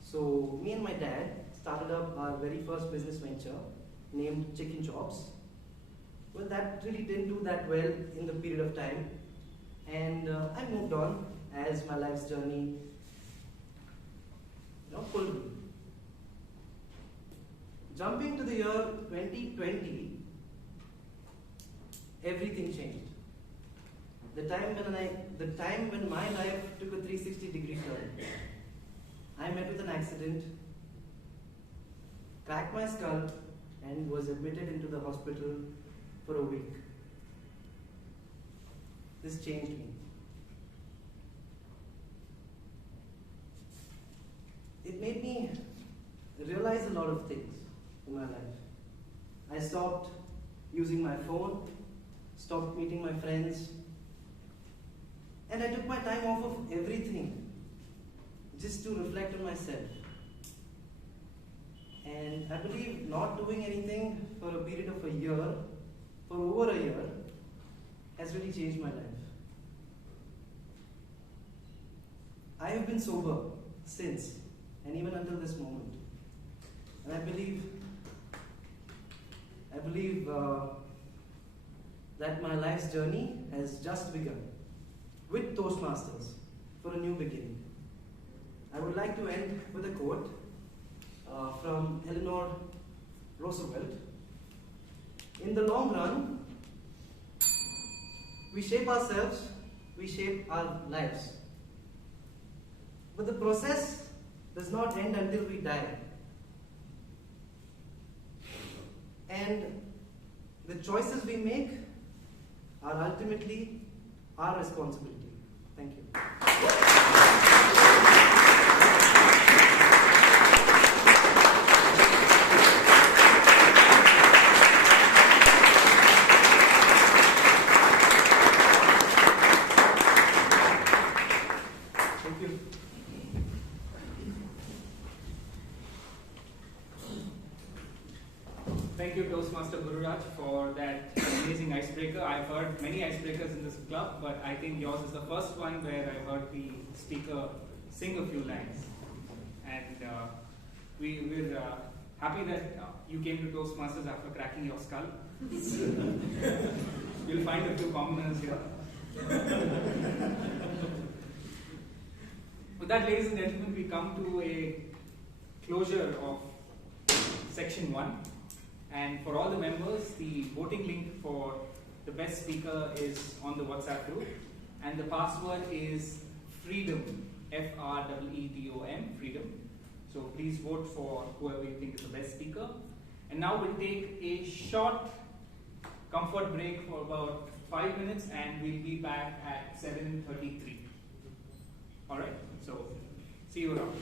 So me and my dad started up our very first business venture named Chicken Chops. Well, that really didn't do that well in the period of time. And I moved on as my life's journey pulled me. Jumping to the year 2020, everything changed. The time when my life took a 360-degree turn. I met with an accident, cracked my skull, and was admitted into the hospital for a week. This changed me. It made me realize a lot of things in my life. I stopped using my phone, stopped meeting my friends, and I took my time off of everything just to reflect on myself. And I believe not doing anything for a period of a year, for over a year, has really changed my life. I have been sober since, and even until this moment. And I believe that my life's journey has just begun with Toastmasters for a new beginning. I would like to end with a quote from Eleanor Roosevelt. In the long run, we shape ourselves, we shape our lives. But the process does not end until we die. And the choices we make are ultimately our responsibility. Thank you. Thank you, Toastmaster Gururaj, for that amazing icebreaker. I've heard many icebreakers in this club, but I think yours is the first one where I heard the speaker sing a few lines. And we're happy that you came to Toastmasters after cracking your skull. You'll find a few commoners here. With that, ladies and gentlemen, we come to a closure of section 1. And for all the members, the voting link for the best speaker is on the WhatsApp group. And the password is FREEDOM, FREEDOM, freedom. So please vote for whoever you think is the best speaker. And now we'll take a short comfort break for about 5 minutes and we'll be back at 7:33. Alright, so see you around.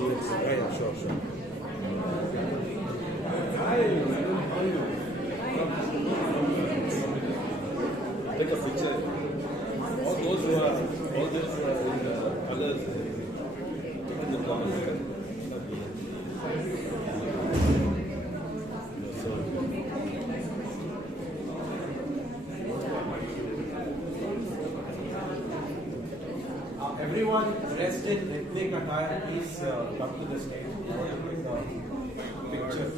Yeah, sure. Take a picture. All those who are in others in the comments. Everyone dressed in ethnic attire, please come to the stage. Picture.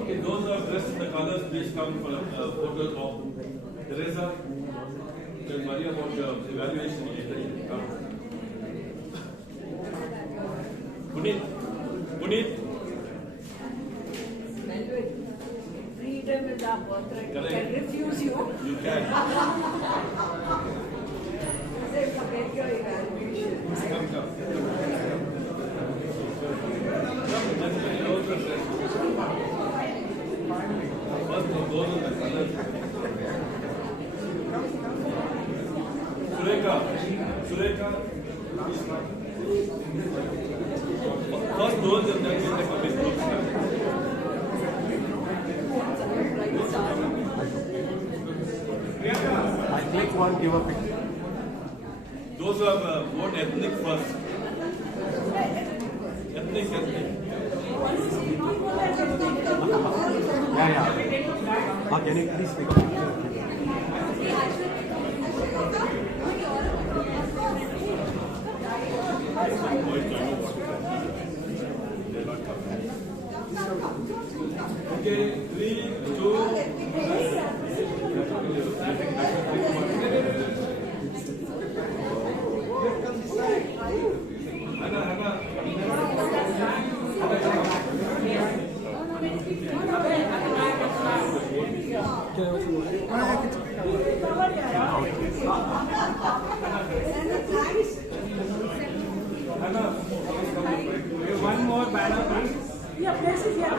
Okay, those who are dressed in the colors, please come for a photo of Teresa. Don't worry about the evaluation later. Come. Puneet. Freedom is our birthright. Correct. We can refuse you. You can. Say, forget your evaluation. Come. First, those are the colors. Sureka, please come. First those and then we'll take a big group. I click one, give a picture. Those who have vote ethnic first. Ethnic. Yeah. Can you please take a picture? Okay, 3, 2. Hannah. One more banner, please. Yeah, places, yeah.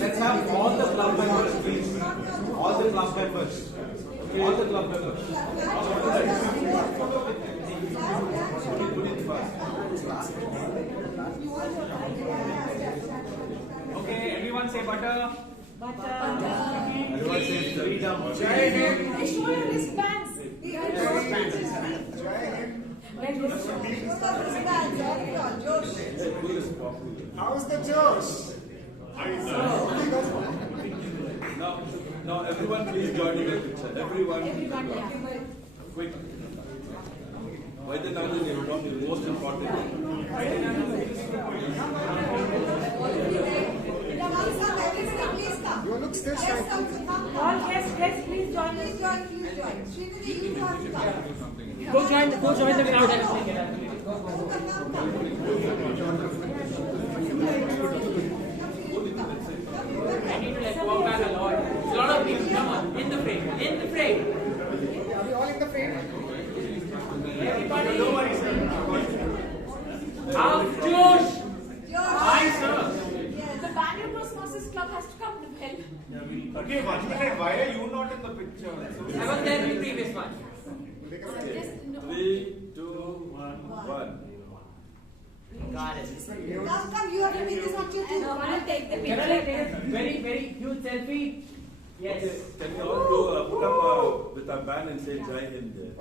Let's have all the club members, please. All the club members. All the club members. Okay, everyone say butter. Everyone say freedom. Jai Hind. They show your wristbands. How's the Josh? Now everyone please join in the picture. Everyone. Quick. Vaidyanathn, you know, the most important. You look still shy. All guests, please join us. Go join the crowd. I need to walk back a lot. There's a lot of people. Come on, in the frame. Are we all in the frame? Everybody. No worries, sir. Josh. Hi, sir. The Bangalore Toastmasters Club has to come to help. Okay, 1 minute. Why are you not in the picture? I was there in the previous one. 3, 2, 1. Got it. Come, you have to make this picture too. I'll take the Can I picture. take a very, very huge selfie? Yes. Okay, can you all do put up with our band and say Jai Hind there?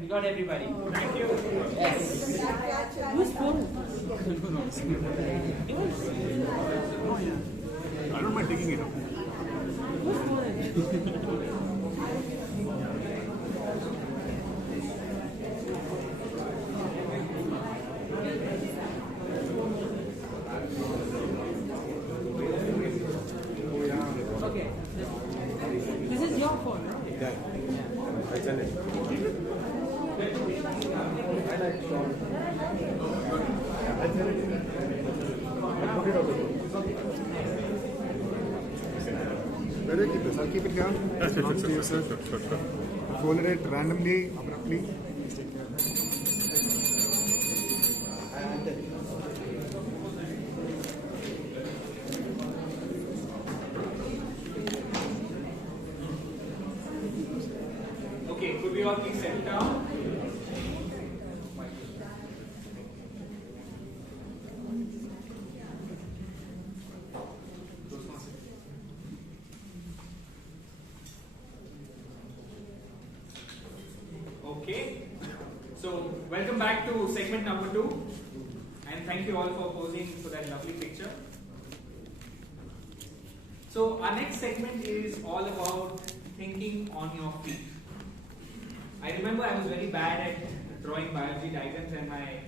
We got everybody. Thank you. Yes. Who's phone? I don't mind taking it up. Okay. This is your phone, right? Yeah. I send it. Where do I keep this? I'll keep it here. Sure. Folded it randomly, abruptly. Okay, could we all please settle down? Okay, so welcome back to segment number 2, and thank you all for posing for that lovely picture. So our next segment is all about thinking on your feet. I remember I was very bad at drawing biology diagrams, and my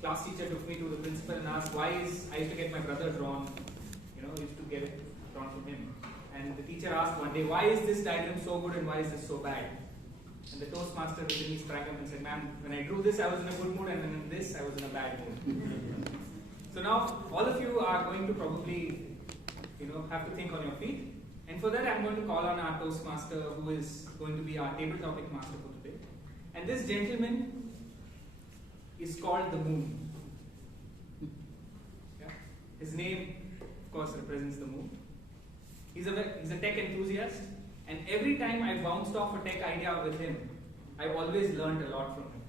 class teacher took me to the principal and asked I used to get my brother drawn, used to get it drawn from him. And the teacher asked one day, why is this diagram so good and why is this so bad? And the Toastmaster within me sprang up and said, ma'am, when I drew this I was in a good mood, and when in this I was in a bad mood. So now all of you are going to probably have to think on your feet. And for that I'm going to call on our Toastmaster, who is going to be our table topic master for today. And this gentleman is called the Moon. Yeah? His name, of course, represents the moon. He's a tech enthusiast, and every time I bounced off a tech idea with him, I've always learned a lot from him.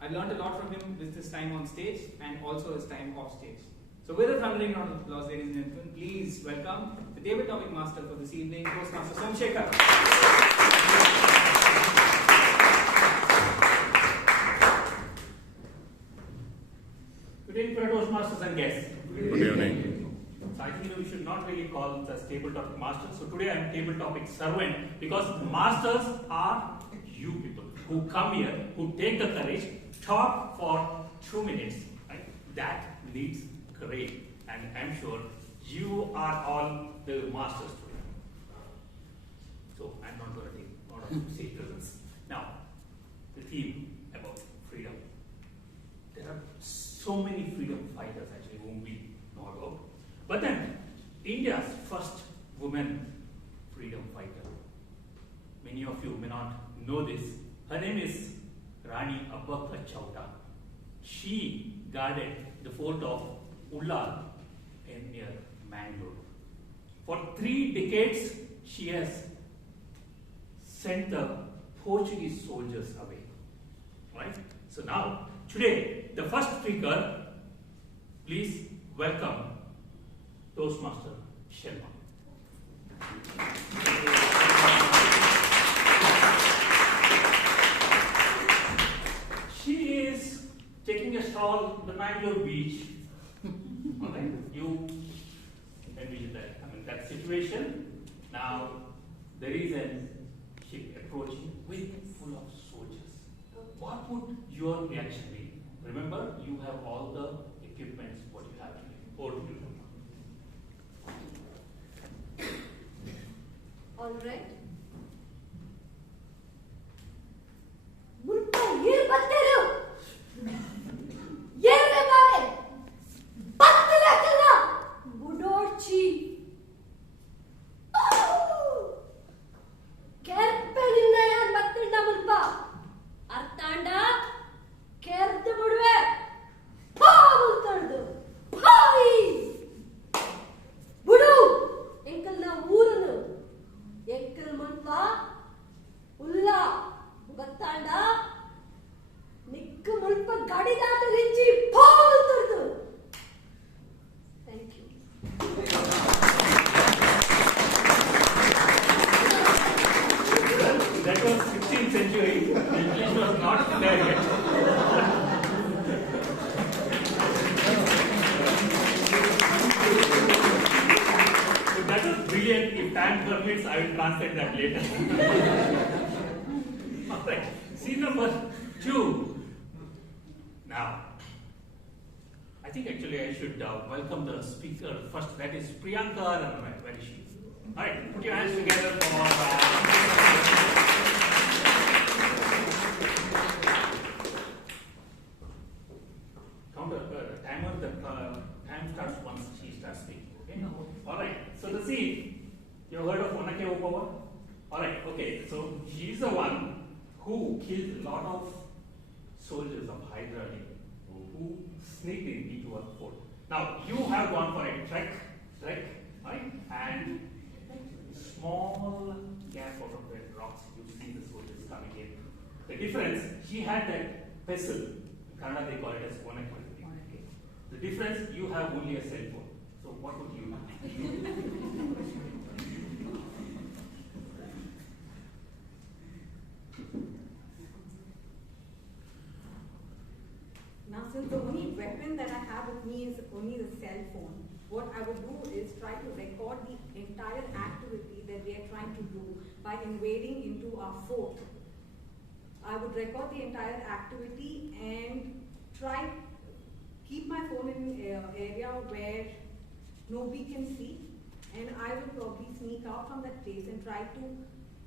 I've learned a lot from him with his time on stage and also his time off stage. So with a thundering round of applause, ladies and gentlemen, please welcome the table topic master for this evening, Toastmaster Shashank. Good evening, Toastmasters and guests. Good evening. So I think we should not really call this table topic master. So today I am table topic servant, because masters are you people who come here, who take the courage, talk for 2 minutes. Right? That needs courage, and I'm sure you are all the masters today. So I'm not going to take a lot of stage presence. Now, the theme about freedom. There are so many freedom fighters actually whom we know about. But then, India's first woman freedom fighter. Many of you may not know this. Her name is Rani Abbakka Chowta. She guarded the fort of Ullal near Bangalore. For 3 decades, she has sent the Portuguese soldiers away. Right? So now, today, the first speaker, please welcome Toastmaster Sharma. She is taking a stroll on the Bangalore beach. Alright, you envision that. That situation. Now, there is a ship approaching full of soldiers. What would your reaction be? Remember, you have all the equipments, what you have to do. Or do you? All right. ಮುಲ್ಪ ಏನ್ ಬರ್ತೀರು ಏನೇ ಬಾರೆ ಬತ್ತಲಕಲ್ಲ ಬುಡೋರ್ಚಿ ಕೆರ್ಪೆಲಿನ ಯಾನ್ ಬತ್ತಿಂಡ ಮುಲ್ಪ ಅರ್ಥಾಂಡ ಕೆರ್ದು ಬಿಡುವೆ ಪಾವು ತಳ್ದು ಪಾಯಿ ಬುಡು ಎಂಕಲ್ನ ಊರನು ಎಂಕಲ್ ಮುಲ್ಪ ಉಲ್ಲ ಬತ್ತಾಂಡ ನಿಕ್ಕ ಮುಲ್ಪ ಗಡಿದಾಟ ರಿಂಜಿ ಪಾವು ತಳ್ದು thank you That was 16th century. English was not there yet. So that was brilliant. If time permits, I will translate that later. Alright, scene number 2. Now, I think actually I should welcome the speaker first. That is Priyanka Ranaway. Where is she? Alright, put your hands together for take over? Alright, okay, so she is the one who killed a lot of soldiers of Hyder Ali who sneaked into a fort. Now, you have gone for a trek, right? And small gap out of the rocks, you see the soldiers coming in. The difference, she had that pestle. In Kannada they call it as onak. The difference, you have only a cell phone. So what would you do? Now, since the only weapon that I have with me is only the cell phone, what I would do is try to record the entire activity that we are trying to do by invading into our fort. I would record the entire activity and try keep my phone in an area where nobody can see, and I will probably sneak out from that place and try to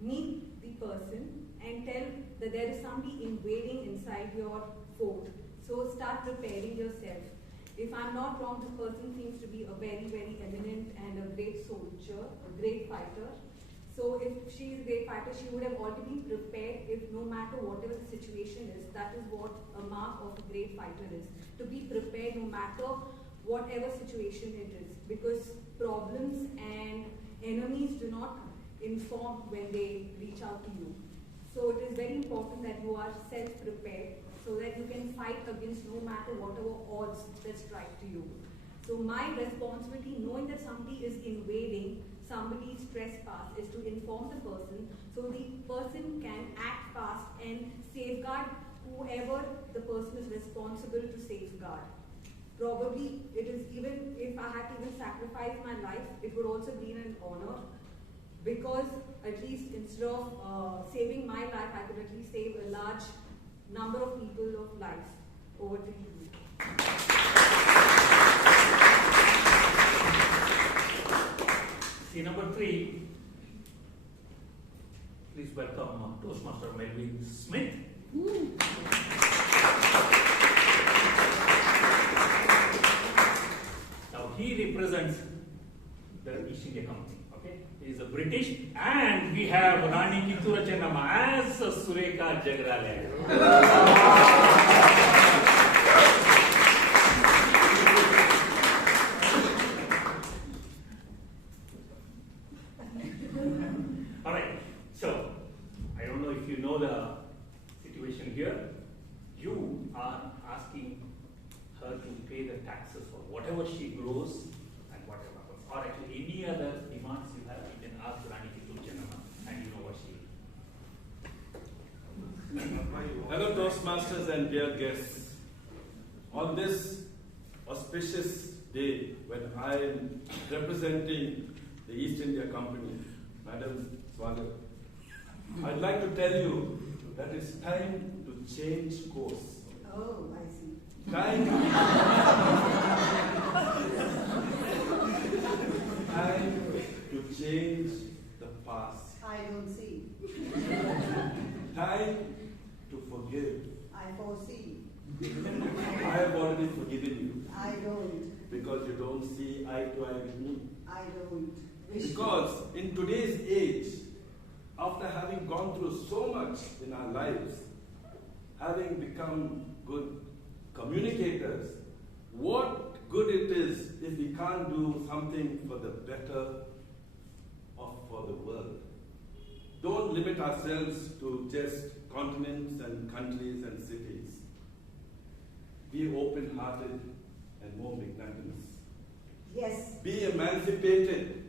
meet the person and tell that there is somebody invading inside your fort. So start preparing yourself. If I'm not wrong, this person seems to be a very, very eminent and a great soldier, a great fighter. So if she is a great fighter, she would have already been prepared if no matter whatever the situation is. That is what a mark of a great fighter is. To be prepared no matter whatever situation it is. Because problems and enemies do not inform when they reach out to you. So it is very important that you are self-prepared so that you can fight against no matter whatever odds that strike to you. So my responsibility, knowing that somebody is invading somebody's trespass, is to inform the person so the person can act fast and safeguard whoever the person is responsible to safeguard. Probably it is, even if I had to even sacrifice my life, it would also be an honor, because at least instead of saving my life, I could at least save a large number of people of lives. Over to you. See, number 3, please welcome Toastmaster Melvin Smith. Now he represents the East India Company. Okay, he is a British, and we have Rani Kittura Chennamma as Sureka Jagrale. All right, so I don't know if you know the situation here. You are asking her to pay the taxes for whatever she grows and whatever, or actually any other demands you have, you can ask Rani Kittura Chennamma, and you know what she will. Hello Toastmasters and dear guests. On this auspicious day when I am representing the East India Company, Madam Swagat, I'd like to tell you that it's time to change course. Oh, I see. Time to change the past. I don't see. Time to forgive. I foresee. I have already forgiven you. I don't. Because you don't see eye to eye with me. I don't. Because in today's age, after having gone through so much in our lives, having become good communicators, what good it is if we can't do something for the better of for the world. Don't limit ourselves to just continents and countries and cities. Be open-hearted and more magnanimous. Yes. Be emancipated.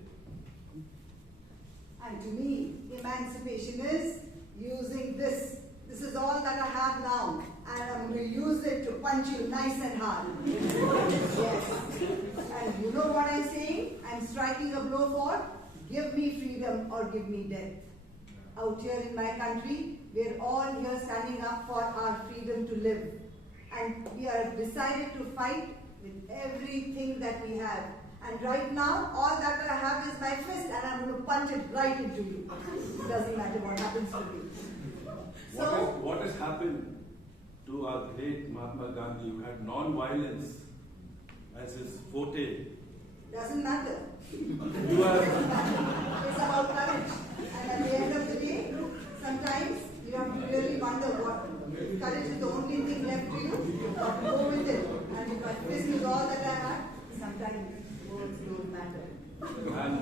And to me, emancipation is using this. This is all that I have now. And I'm going to use it to punch you nice and hard. Yes. And you know what I'm saying? I'm striking a blow for give me freedom or give me death. Out here in my country, we're all here standing up for our freedom to live. And we are decided to fight with everything that we have. And right now, all that I have is my fist, and I'm going to punch it right into you. It doesn't matter what happens to me. What has happened to our great Mahatma Gandhi, who had non-violence as his forte? Doesn't matter. You are. It's about courage. And at the end of the day, sometimes you have to really wonder what courage is the only thing left to you, but go with it. And if I face all that I have, sometimes words don't matter. And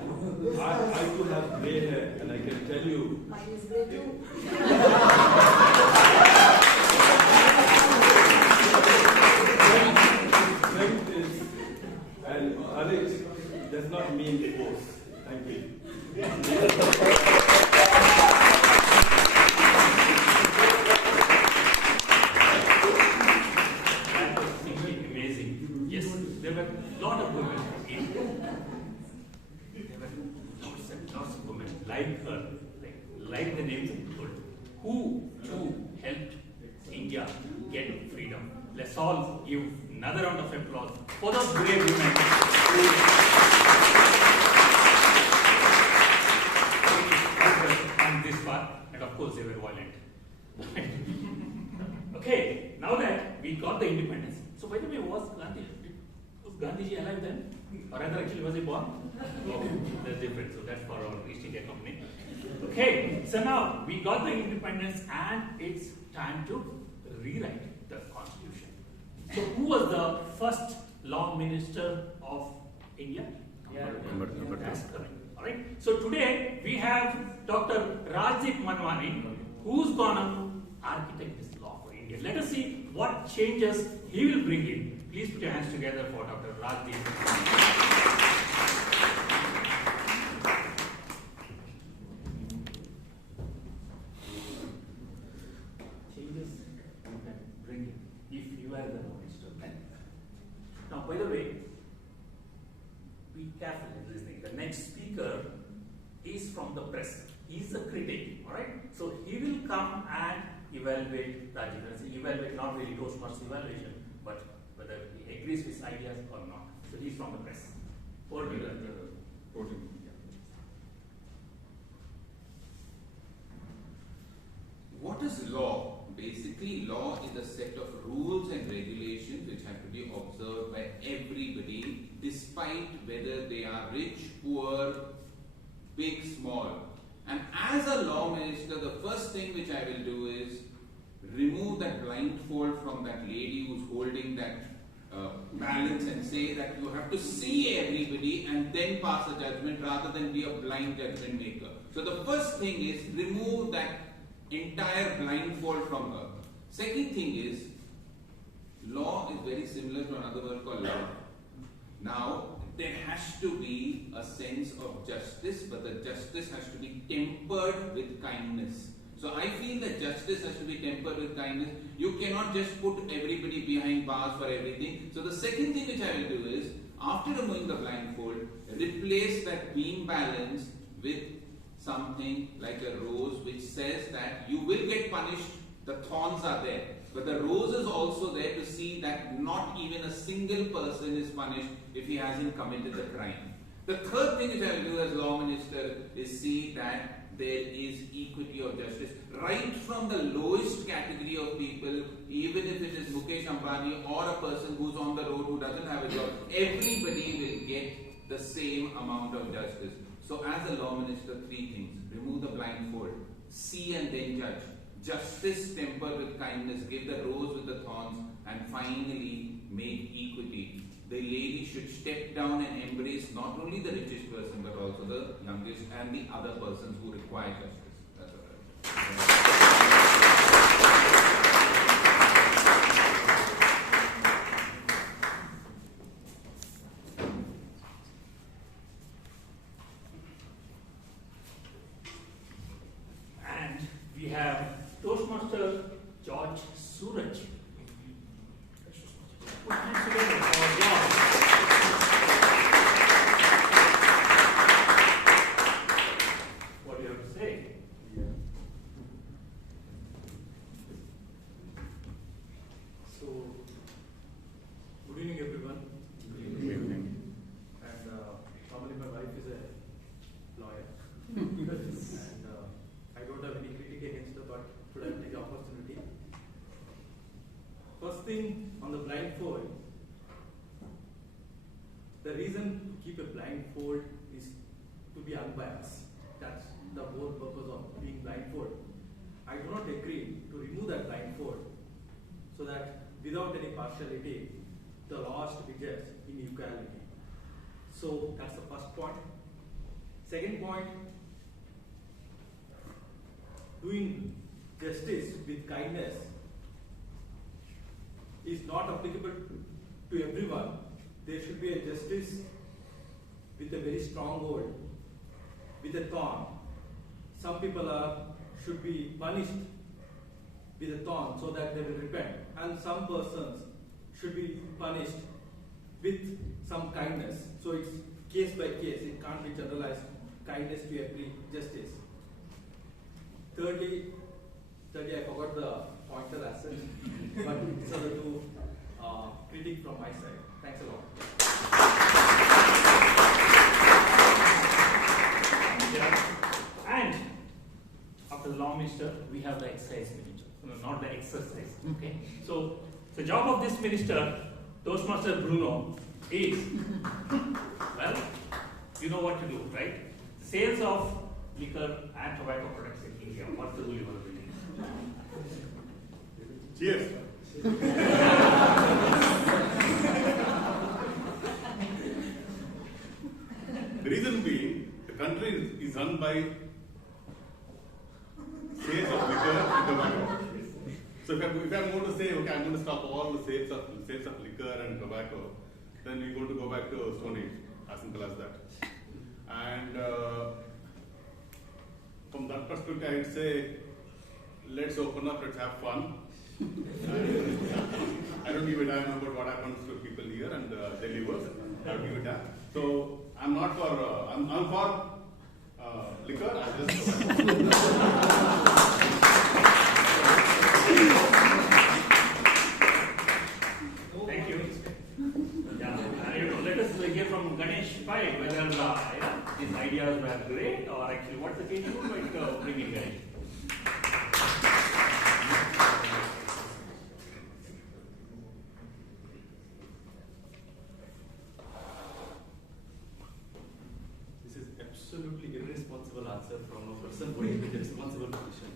I too have grey hair, and I can tell you. Mine is grey too. Strength is, and courage does not mean force. Thank you. That was simply amazing. Yes, there were a lot of women in. There were lots and lots of women like her, like the names of people, who too helped India get freedom. Let's all give another round of applause for those brave women who on this path, and of course they were violent. Okay, now that we got the independence, so by the way, was Gandhiji alive then? Or rather, actually, was he born? Okay, that's different. So that's for our East India Company. Okay, so now we got the independence, and it's time to rewrite the constitution. So who was the first law minister of India? That's correct. All right. So today we have Dr. Rajdeep Manwani, who's gonna architect this law for India. Let us see what changes he will bring in. Please put your hands together for Dr. Rajdeep. Changes you can bring in if you are the law minister. Now, by the way, be careful with this thing. The next speaker is from the press. He's a critic, all right? So he will come and evaluate Rajiv. Evaluate not really Toastmasters evaluation, but whether he agrees with his ideas or not. So he's from the press. Or What is law? Basically, law is a set of rules and regulations which have to be observed by everybody, despite whether they are rich, poor, big, small. And as a law minister, the first thing which I will do is remove that blindfold from that lady who's holding that balance and say that you have to see everybody and then pass a judgment rather than be a blind judgment maker. So the first thing is remove that entire blindfold from her. Second thing is, law is very similar to another word called love. Now, there has to be a sense of justice, but the justice has to be tempered with kindness. So I feel that justice has to be tempered with kindness. You cannot just put everybody behind bars for everything. So the second thing which I will do is, after removing the blindfold, replace that beam balance with something like a rose which says that you will get punished, the thorns are there. But the rose is also there to see that not even a single person is punished if he hasn't committed the crime. The third thing which I will do as law minister is see that there is equity of justice. Right from the lowest category of people, even if it is Mukesh Ambani or a person who's on the road who doesn't have a job, everybody will get the same amount of justice. So as a law minister, three things. Remove the blindfold, see and then judge. Justice tempered with kindness, give the rose with the thorns, and finally make equity. The lady should step down and embrace not only the richest person but also the youngest and the other persons who require justice. That's all right. and we have Toastmaster George Suraj. Put hands together for George. What do you have to say? So, good evening, everyone. Good evening. And normally my wife is a lawyer, and I don't have any critique against her, but today I'll take the opportunity. First thing on the blindfold, the reason to keep a blindfold is to be unbiased. That's the whole purpose of being blindfold. I do not agree to remove that blindfold so that without any partiality, the law is to be judged in equality. So that's the first point. Second point, doing justice with kindness is not applicable to everyone. There should be a justice with a very strong hold, with a thorn. Some people should be punished with a thorn so that they will repent, and some persons should be punished with some kindness. So it's case by case, it can't be generalized, kindness to every justice. Thirdly, I forgot the pointer as such, but these are the two critiques from my side. Thanks a lot. Yeah. And after the law minister, we have the exercise minister. No, not the exercise. Okay. So the job of this minister, Toastmaster Bruno, is, well, you know what to do, right? Sales of liquor and tobacco products in India. What's the rule you want to bring? Cheers. The reason being, the country is run by sales of liquor and tobacco. So if I'm going to say, okay, I'm going to stop all the sales of liquor and tobacco, then we're going to go back to Stone Age, as simple as that. And from that perspective, I'd say, let's open up, let's have fun. I don't give a damn about what happens to people here and their livers. I don't give a damn. So I'm not for, I'm for liquor. I'm just Thank you. Yeah, let us hear from Ganesh Pai whether his ideas were great or actually what's the case you like bringing Ganesh. This is absolutely irresponsible answer from a person who is in a responsible position.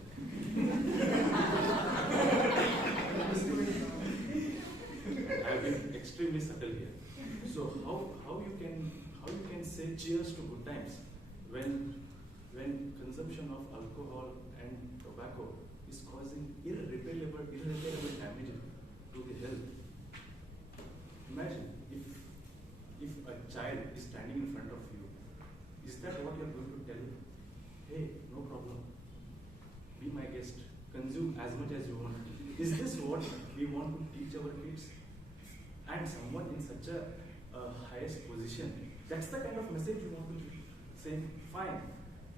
I have been extremely subtle here. So how you can say cheers to good times when consumption of alcohol and tobacco is causing irreparable damage to the health. Imagine if a child is standing in front of you, is that what you are going to tell him? Hey, no problem. Be my guest. Consume as much as you want. Is this what we want to teach our kids? And someone in such a highest position, that's the kind of message you want to say, fine,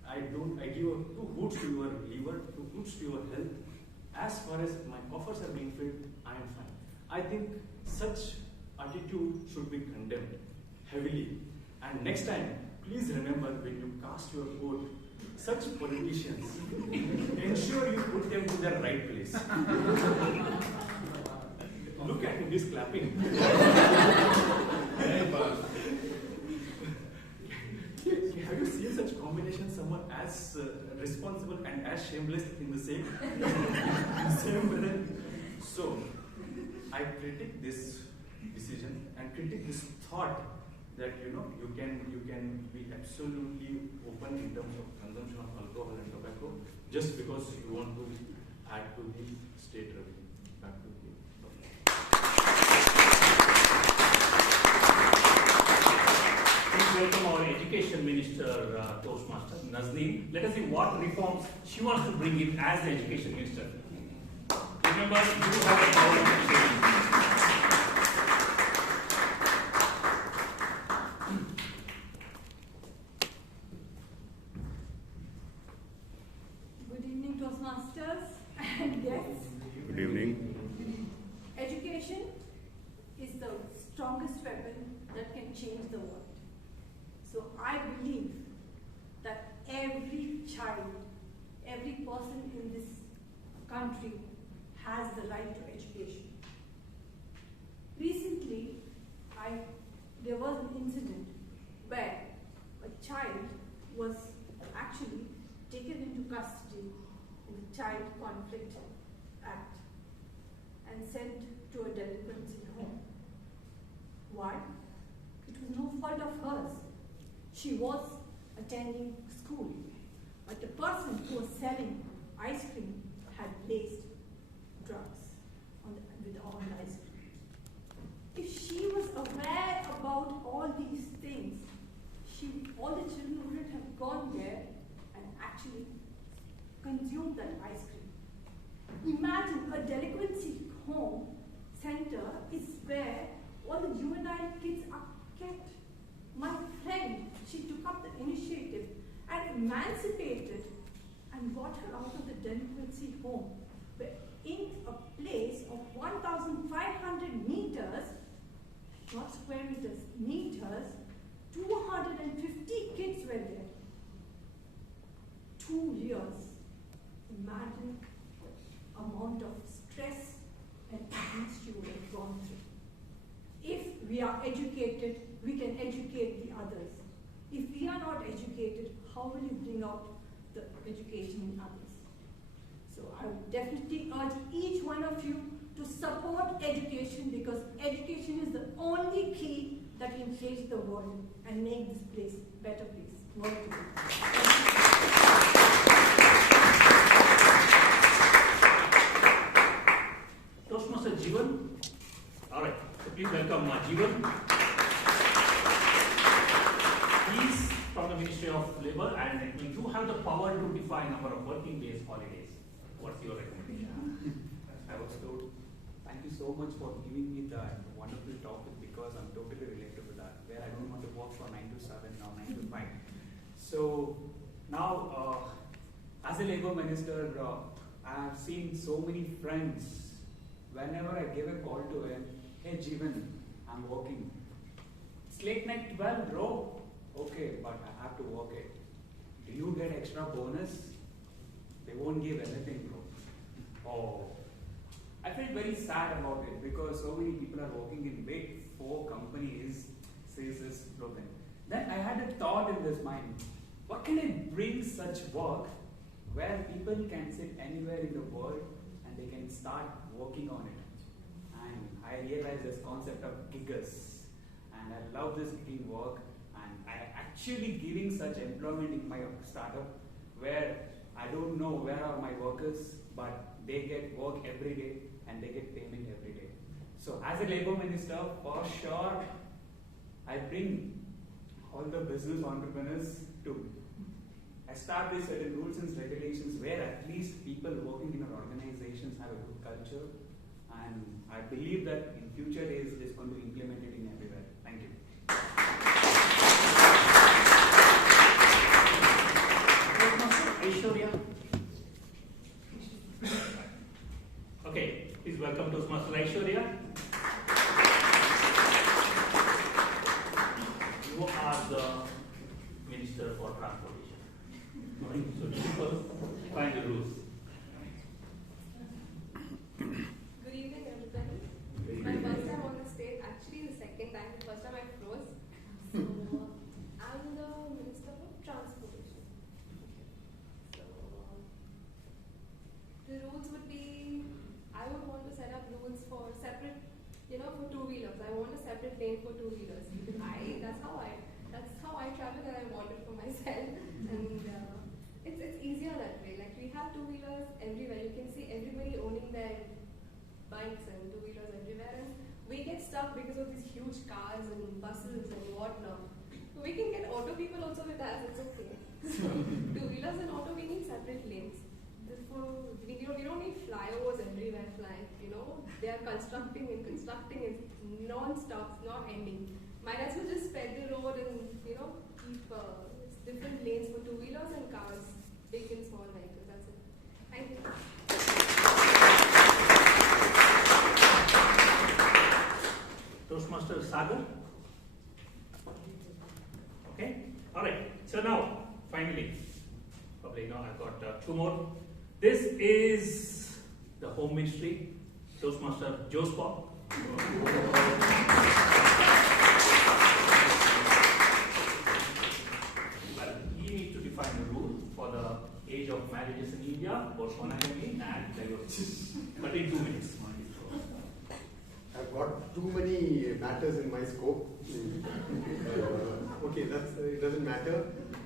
I give 2 hoots to your liver, 2 hoots to your health. As far as my coffers are being filled, I am fine. I think such attitude should be condemned heavily. And next time, please remember when you cast your vote, such politicians, ensure you put them to their right place. Look at him, he's clapping. Have you seen such combination? Someone as responsible and as shameless in the same way. So, I critique this decision and critique this thought that you can be absolutely open in terms of consumption of alcohol and tobacco just because you want to add to the state revenue. Back to you. Please welcome our Education Minister, Toastmaster, Nazneen. Let us see what reforms she wants to bring in as the Education Minister. Remember, you have a power of change. Good evening, Toastmasters and guests. Good evening. Education is the strongest weapon that can change the world. So I believe that every child, every person in this country has the right to education. Recently, there was an incident where custody in the Child Conflict Act and sent to a delinquency home. Why? It was no fault of hers. She was attending school, but the person who was selling ice cream had placed drugs with all the ice cream. If she was aware about all these things, all the children wouldn't have gone there and actually consumed that ice cream. Imagine a delinquency home center is where all the juvenile kids are kept. My friend, she took up the initiative and emancipated and got her out of the delinquency home. But in a place of 1,500 meters, not square meters, meters, 250 kids were there. 2 years. Imagine the amount of stress and abuse she would have gone through. If we are educated, we can educate the others. If we are not educated, how will you bring out the education in others? So I would definitely urge each one of you to support education, because education is the only key that can change the world and make this place a better place. More to do. Toastmaster Jeevan. Alright, so please welcome Jeevan. He's from the Ministry of Labour, and we do have the power to define number of working days, holidays. What's your recommendation? I was told, thank you so much for giving me that wonderful topic, because I'm totally related to that, where I don't want to work for 9 to 7 or 9 to 5. So now, as a Labour Minister, I have seen so many friends, whenever I give a call to him, hey Jeevan, I'm working. It's late night 12, bro. Okay, but I have to work it. Do you get extra bonus? They won't give anything, bro. Oh. I felt very sad about it, because so many people are working in big 4 companies, says this broken. Then I had a thought in this mind, what can I bring such work where people can sit anywhere in the world and they can start working on it? And I realized this concept of giggers, and I love this gigging work, and I actually giving such employment in my startup where I don't know where are my workers, but they get work every day and they get payment every day. So as a Labour Minister, for sure, I bring all the business entrepreneurs to establish certain rules and regulations where at least people working in our organizations have a good culture, and I believe that in future days it is going to be implemented in everywhere. Thank you. Aishwarya. Okay, please welcome Toastmaster Aishwarya. You are the Minister for Transportation. So people find the rules. Good evening, everybody. My first time on the stage, actually the second time. The first time I froze. So I'm the Minister for Transportation. So the rules would be, I would want to set up rules for separate, for 2-wheelers. I want a separate lane for 2-wheelers. That's how I travel, and I want it for myself. And it's easier that way. Like, we have 2-wheelers everywhere. You can see everybody owning their bikes and 2-wheelers everywhere. And we get stuck because of these huge cars and buses and whatnot. We can get auto people also with us. It's okay. 2-wheelers and auto, we need separate lanes. We don't need flyovers everywhere flying. They are constructing and constructing. It's non-stop, it's not ending. Might as well just spread the road and keep different lanes for 2-wheelers and cars, big and small vehicles. That's it. Thank you. Toastmaster Sagar. Okay. All right. So now, finally, probably now I've got 2 more. This is the Home Ministry, Toastmaster Jospa. Well, he needs to define a rule for the age of marriages in India, both monogamy and divorce. But in 2 minutes. I've got too many matters in my scope. Okay, it doesn't matter.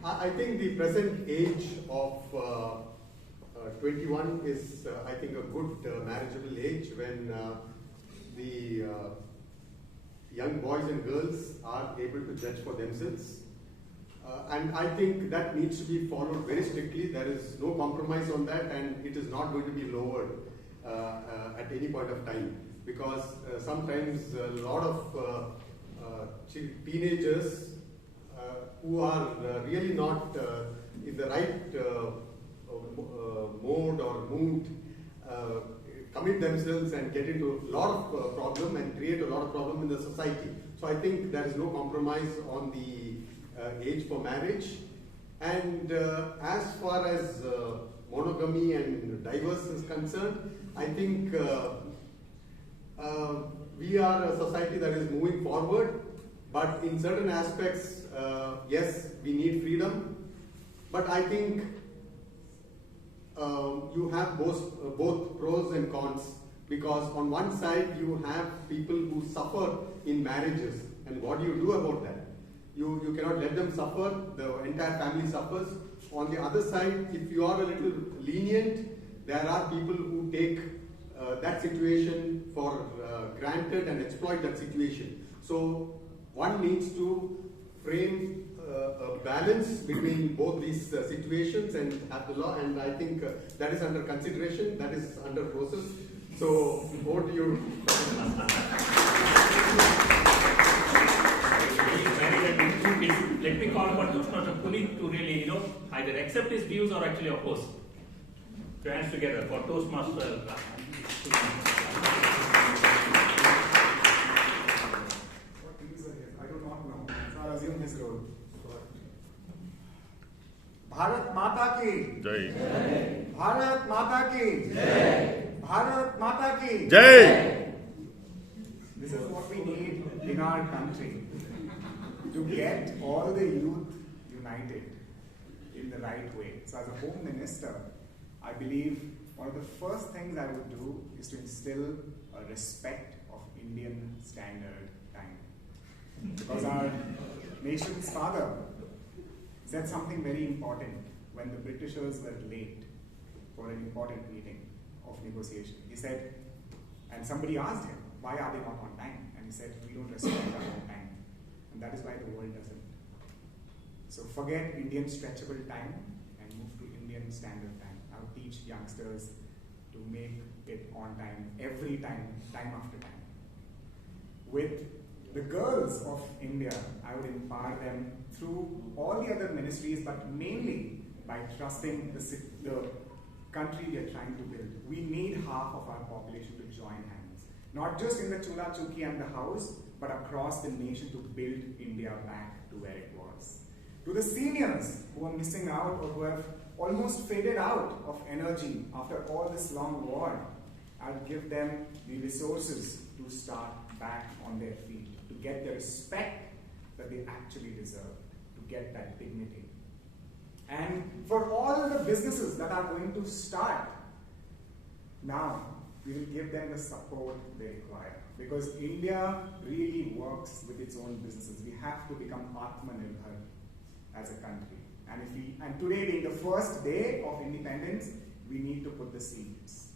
I think the present age of 21 is, I think, a good marriageable age when the young boys and girls are able to judge for themselves. And I think that needs to be followed very strictly. There is no compromise on that, and it is not going to be lowered at any point of time. Because sometimes a lot of teenagers who are really not in the right mode or mood commit themselves and get into a lot of problem and create a lot of problem in the society. So I think there is no compromise on the age for marriage. And as far as monogamy and divorce is concerned, I think we are a society that is moving forward, but in certain aspects, yes, we need freedom. But I think you have both pros and cons, because on one side you have people who suffer in marriages, and what do you do about that? You cannot let them suffer, the entire family suffers. On the other side, if you are a little lenient, there are people who take that situation for granted and exploit that situation. So one needs to frame a balance between both these situations and have the law, and I think that is under consideration, that is under process. So over to you. Let me call upon Toastmaster Puneet to really, either accept his views or actually oppose. Two hands together for Toastmaster. I do not know. So I'll assume his role. Bharat Mata ki Jai. Bharat Mata ki Jai. Bharat Mata ki Jai. This is what we need in our country, to get all the youth united in the right way. So as a Home Minister, I believe one of the first things I would do is to instill a respect of Indian Standard Time. Because our nation's father said something very important when the Britishers were late for an important meeting of negotiation. He said, and somebody asked him, why are they not on time? And he said, we don't respect our own time. And that is why the world doesn't. So forget Indian stretchable time and move to Indian Standard Time. I would teach youngsters to make it on time, every time, time after time. With the girls of India, I would empower them through all the other ministries, but mainly by trusting the country we are trying to build. We need half of our population to join hands. Not just in the Chula Chuki and the house, but across the nation to build India back to where it was. To the seniors who are missing out or who have almost faded out of energy after all this long war, I'll give them the resources to start back on their feet, to get the respect that they actually deserve, to get that dignity. And for all the businesses that are going to start now, we will give them the support they require. Because India really works with its own businesses. We have to become Atmanirbhar as a country. And today being the first day of independence, we need to put the seeds.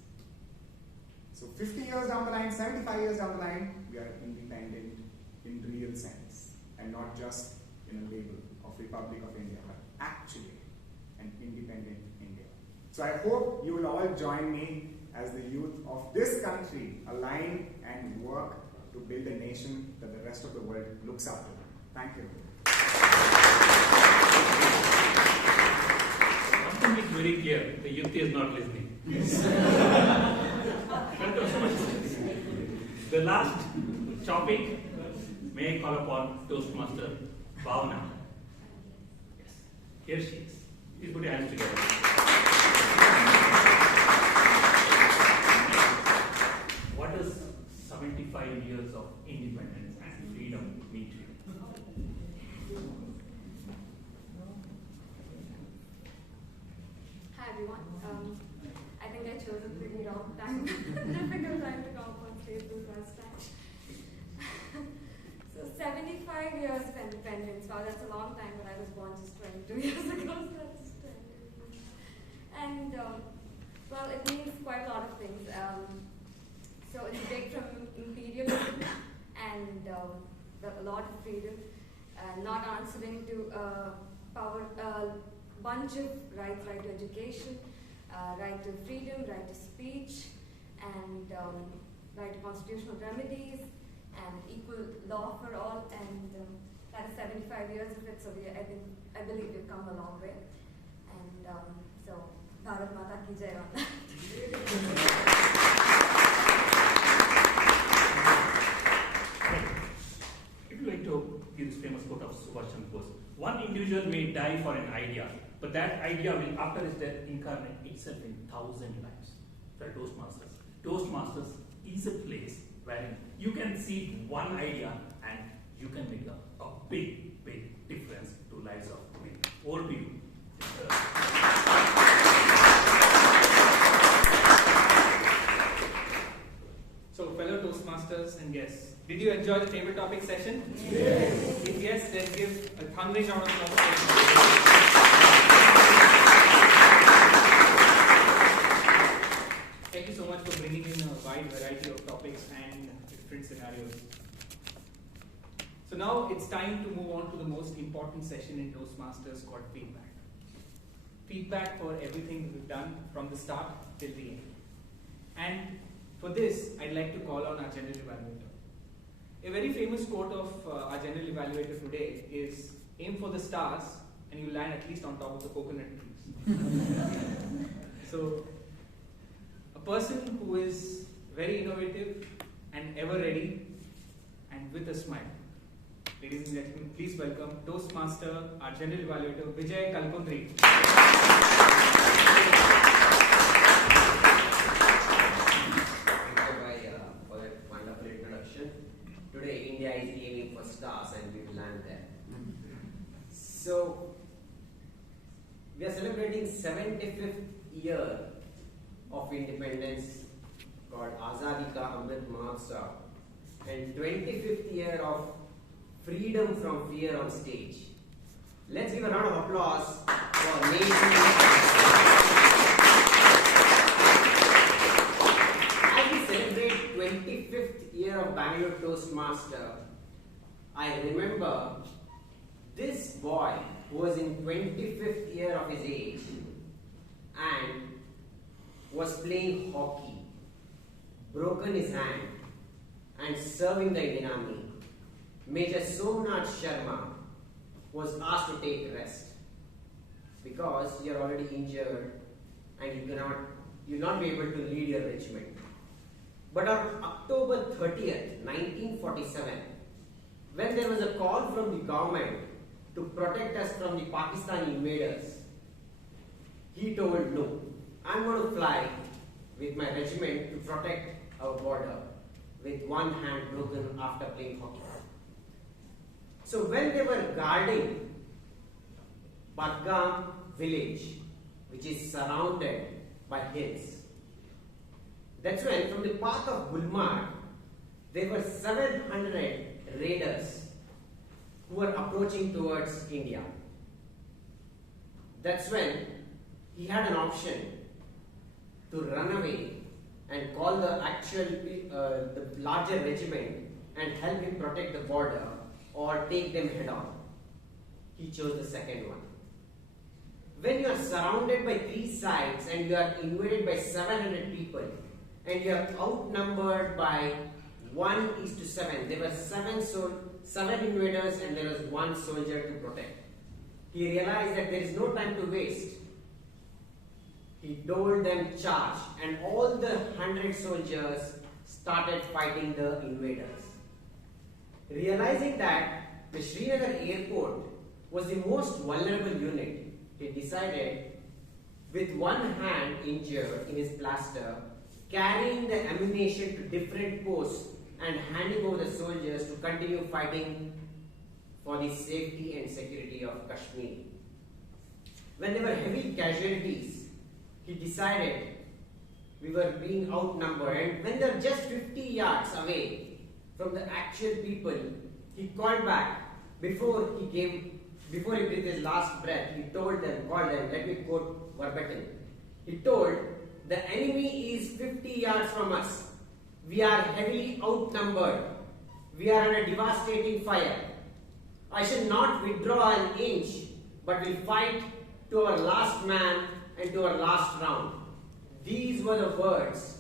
So 50 years down the line, 75 years down the line, we are independent in real sense. And not just in a label of Republic of India, but actually an independent India. So I hope you will all join me as the youth of this country align and work to build a nation that the rest of the world looks up to. Thank you. One thing is very clear, the youth is not listening. The last topic, may I call upon Toastmaster Bhavna. Yes, here she is. Please put your hands together. What does 75 years of independence and freedom mean to you? Hi everyone. I think I chose a pretty wrong time, difficult time to come up on stage for the first time. So 75 years of independence. Wow, that's a long time, but I was born just 22 years ago, so that's just 20 years. And well, it means quite a lot of things. So it's a break from imperialism and a lot of freedom, not answering to bunch of rights, right to education, right to freedom, right to speech, and right to constitutional remedies, and equal law for all, and that is 75 years of it, so I believe we've come a long way. And so, Bharat Mata ki jai on that. If you like to give this famous quote of Shashank Bhat, one individual may die for an idea, but that idea will, after his death, incarnate itself in 1,000 lives. For Toastmasters, Toastmasters is a place wherein you can see one idea and you can make a big, big difference to lives of people. Over to you. So, fellow Toastmasters and guests, did you enjoy the table topic session? Yes. If yes, then give a thundering round of applause. Thank you so much for bringing in a wide variety of topics and different scenarios. So now it's time to move on to the most important session in Toastmasters called feedback. Feedback for everything we've done from the start till the end. And for this, I'd like to call on our general evaluator. A very famous quote of our general evaluator today is, aim for the stars and you land at least on top of the coconut trees. So, a person who is very innovative and ever ready and with a smile. Ladies and gentlemen, please welcome Toastmaster, our general evaluator, Vijay Kalkundri. For that wonderful introduction. Today, India is aiming for stars and we will land there. So, we are celebrating 75th year of independence called Azadi Ka Amrit Mahotsav and 25th year of freedom from fear on stage. Let's give a round of applause for nation. As we celebrate 25th year of Bangalore Toastmaster, I remember this boy who was in 25th year of his age and was playing hockey, broken his hand and serving the Indian Army. Major Somnath Sharma was asked to take rest because you are already injured and you'll not be able to lead your regiment. But on October 30th, 1947, when there was a call from the government to protect us from the Pakistani invaders, he told, no, I'm going to fly with my regiment to protect our border with one hand broken after playing hockey. So when they were guarding Badgam village, which is surrounded by hills, that's when from the path of Gulmarg, there were 700 raiders who were approaching towards India. That's when he had an option to run away and call the the larger regiment and help him protect the border or take them head on. He chose the second one. When you are surrounded by three sides and you are invaded by 700 people and you are outnumbered by 1:7, there were seven invaders and there was one soldier to protect. He realized that there is no time to waste. He told them charge, and all the 100 soldiers started fighting the invaders. Realizing that the Srinagar airport was the most vulnerable unit, he decided, with one hand injured in his plaster, carrying the ammunition to different posts and handing over the soldiers to continue fighting for the safety and security of Kashmir. When there were heavy casualties, he decided we were being outnumbered, and when they're just 50 yards away from the actual people, he called back before he breathed his last breath. He called them, let me quote verbatim. He told, "The enemy is 50 yards from us. We are heavily outnumbered. We are in a devastating fire. I shall not withdraw an inch, but will fight to our last man and to our last round." These were the words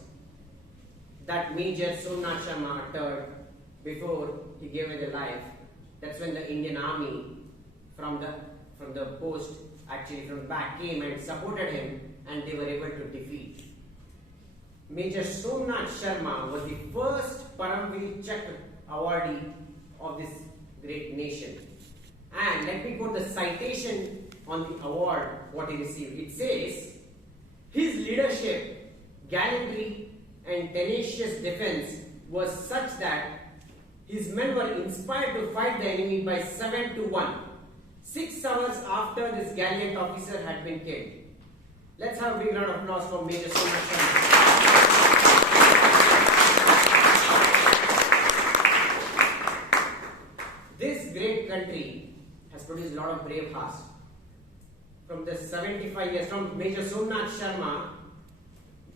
that Major Somnath Sharma uttered before he gave away his life. That's when the Indian army from the post, actually from back, came and supported him, and they were able to defeat. Major Somnath Sharma was the first Paramveer Chakra awardee of this great nation. And let me quote the citation on the award, what he received. It says, "His leadership, gallantry and tenacious defense was such that his men were inspired to fight the enemy by 7-1, 6 hours after this gallant officer had been killed." Let's have a big round of applause for Major Somnath Sharma. This great country has produced a lot of brave hearts. From the 75 years, from Major Somnath Sharma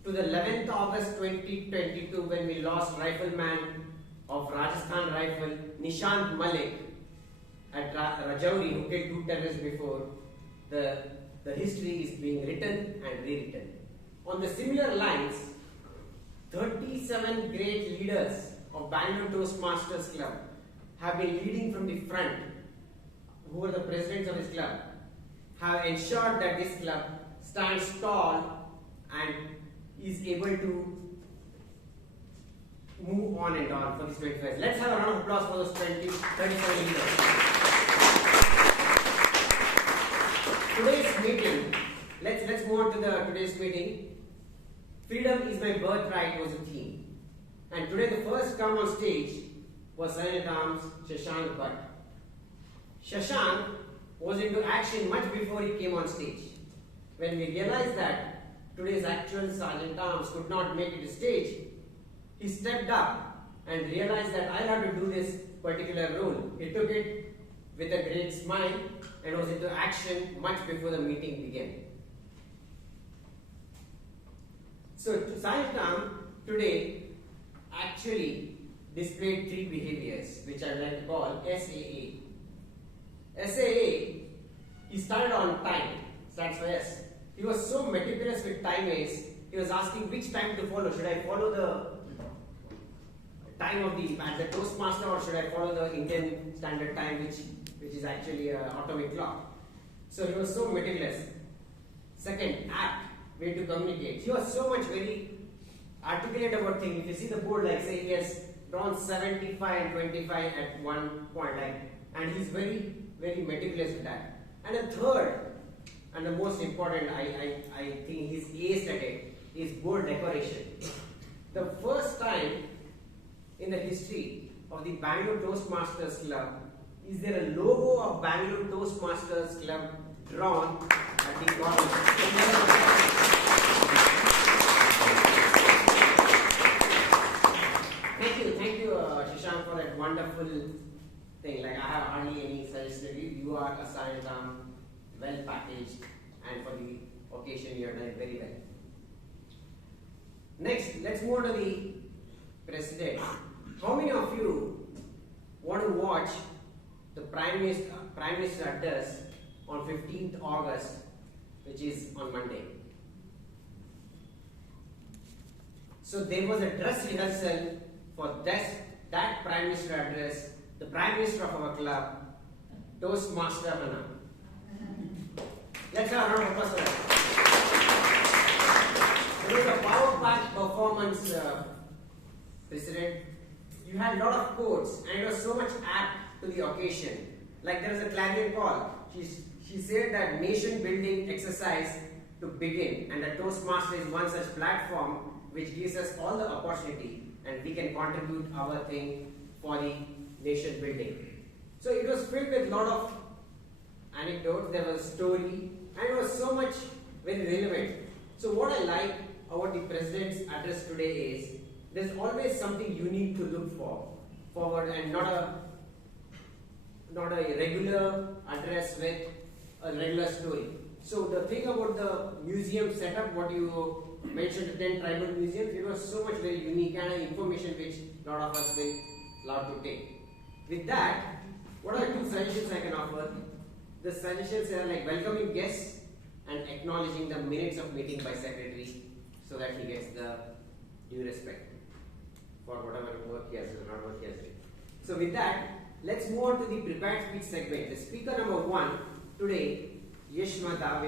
to the 11th August 2022, when we lost rifleman of Rajasthan Rifle, Nishant Malik at Rajouri, who killed 2 terrorists before, the history is being written and rewritten. On the similar lines, 37 great leaders of Bangalore Toastmasters Club have been leading from the front, who are the presidents of this club, have ensured that this club stands tall and is able to move on and on for these 25 years. Let's have a round of applause for those 37 leaders. Today's meeting, let's move on to today's meeting. Freedom is my birthright was the theme. And today the first come on stage was Silent Arms Shashank Bhat. Shashank was into action much before he came on stage. When we realized that today's actual Sergeant Arms could not make it to stage, he stepped up and realized that I'll have to do this particular role. He took it with a great smile and was into action much before the meeting began. So Sergeant Arms today actually displayed 3 behaviors, which I like to call SAA. SAA, he started on time, stands for S. He was so meticulous with time is, he was asking which time to follow. Should I follow the time of the Toastmaster, or should I follow the Indian Standard Time, which is actually an atomic clock? So he was so meticulous. Second, apt, way to communicate. He was so much very articulate about things. If you see the board, like say he has drawn 75 and 25 at one point, and he's very, very meticulous with that. And a third, and the most important, I think he's aced at it, is board decoration. The first time in the history of the Bangalore Toastmasters Club is there a logo of Bangalore Toastmasters Club drawn at the corner. Thank you, Shashank, for that wonderful thing. Like, I have hardly any suggestion to you. You are assigned well packaged, and for the occasion you have done it very well. Next, let's move on to the president. How many of you want to watch the Prime Minister address on 15th August, which is on Monday? So there was a dress rehearsal for that Prime Minister address. The Prime Minister of our club, Toastmaster Hannah. Let's have a round of applause for that. It was a power-packed performance, President. You had a lot of quotes, and it was so much apt to the occasion. Like there was a clarion call. She said that nation-building exercise to begin, and the Toastmaster is one such platform which gives us all the opportunity, and we can contribute our thing for the nation building. So it was filled with a lot of anecdotes, there was story, and it was so much very relevant. So what I like about the President's address today is there's always something unique to look forward, and not a regular address with a regular story. So the thing about the museum setup, what you mentioned, the 10 tribal museums, it was so much very unique and information which a lot of us will love to take. With that, what are 2 suggestions I can offer? The suggestions are like welcoming guests and acknowledging the minutes of meeting by secretary so that he gets the due respect for whatever work he has done or not work he has done. So with that, let's move on to the prepared speech segment. The speaker number 1 today, Yash Mehta,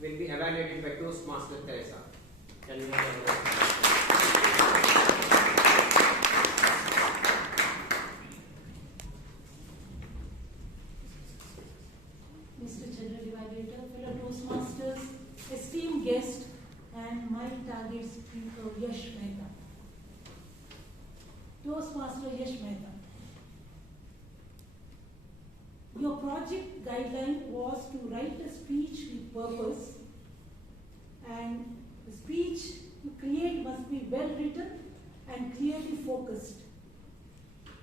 will be evaluated by Toastmaster Teresa. Can you Mr. General Evaluator, fellow Toastmasters, esteemed guest, and my target speaker, Yash Mehta. Toastmaster Yash Mehta. Your project guideline was to write a speech with purpose, and the speech you create must be well written and clearly focused.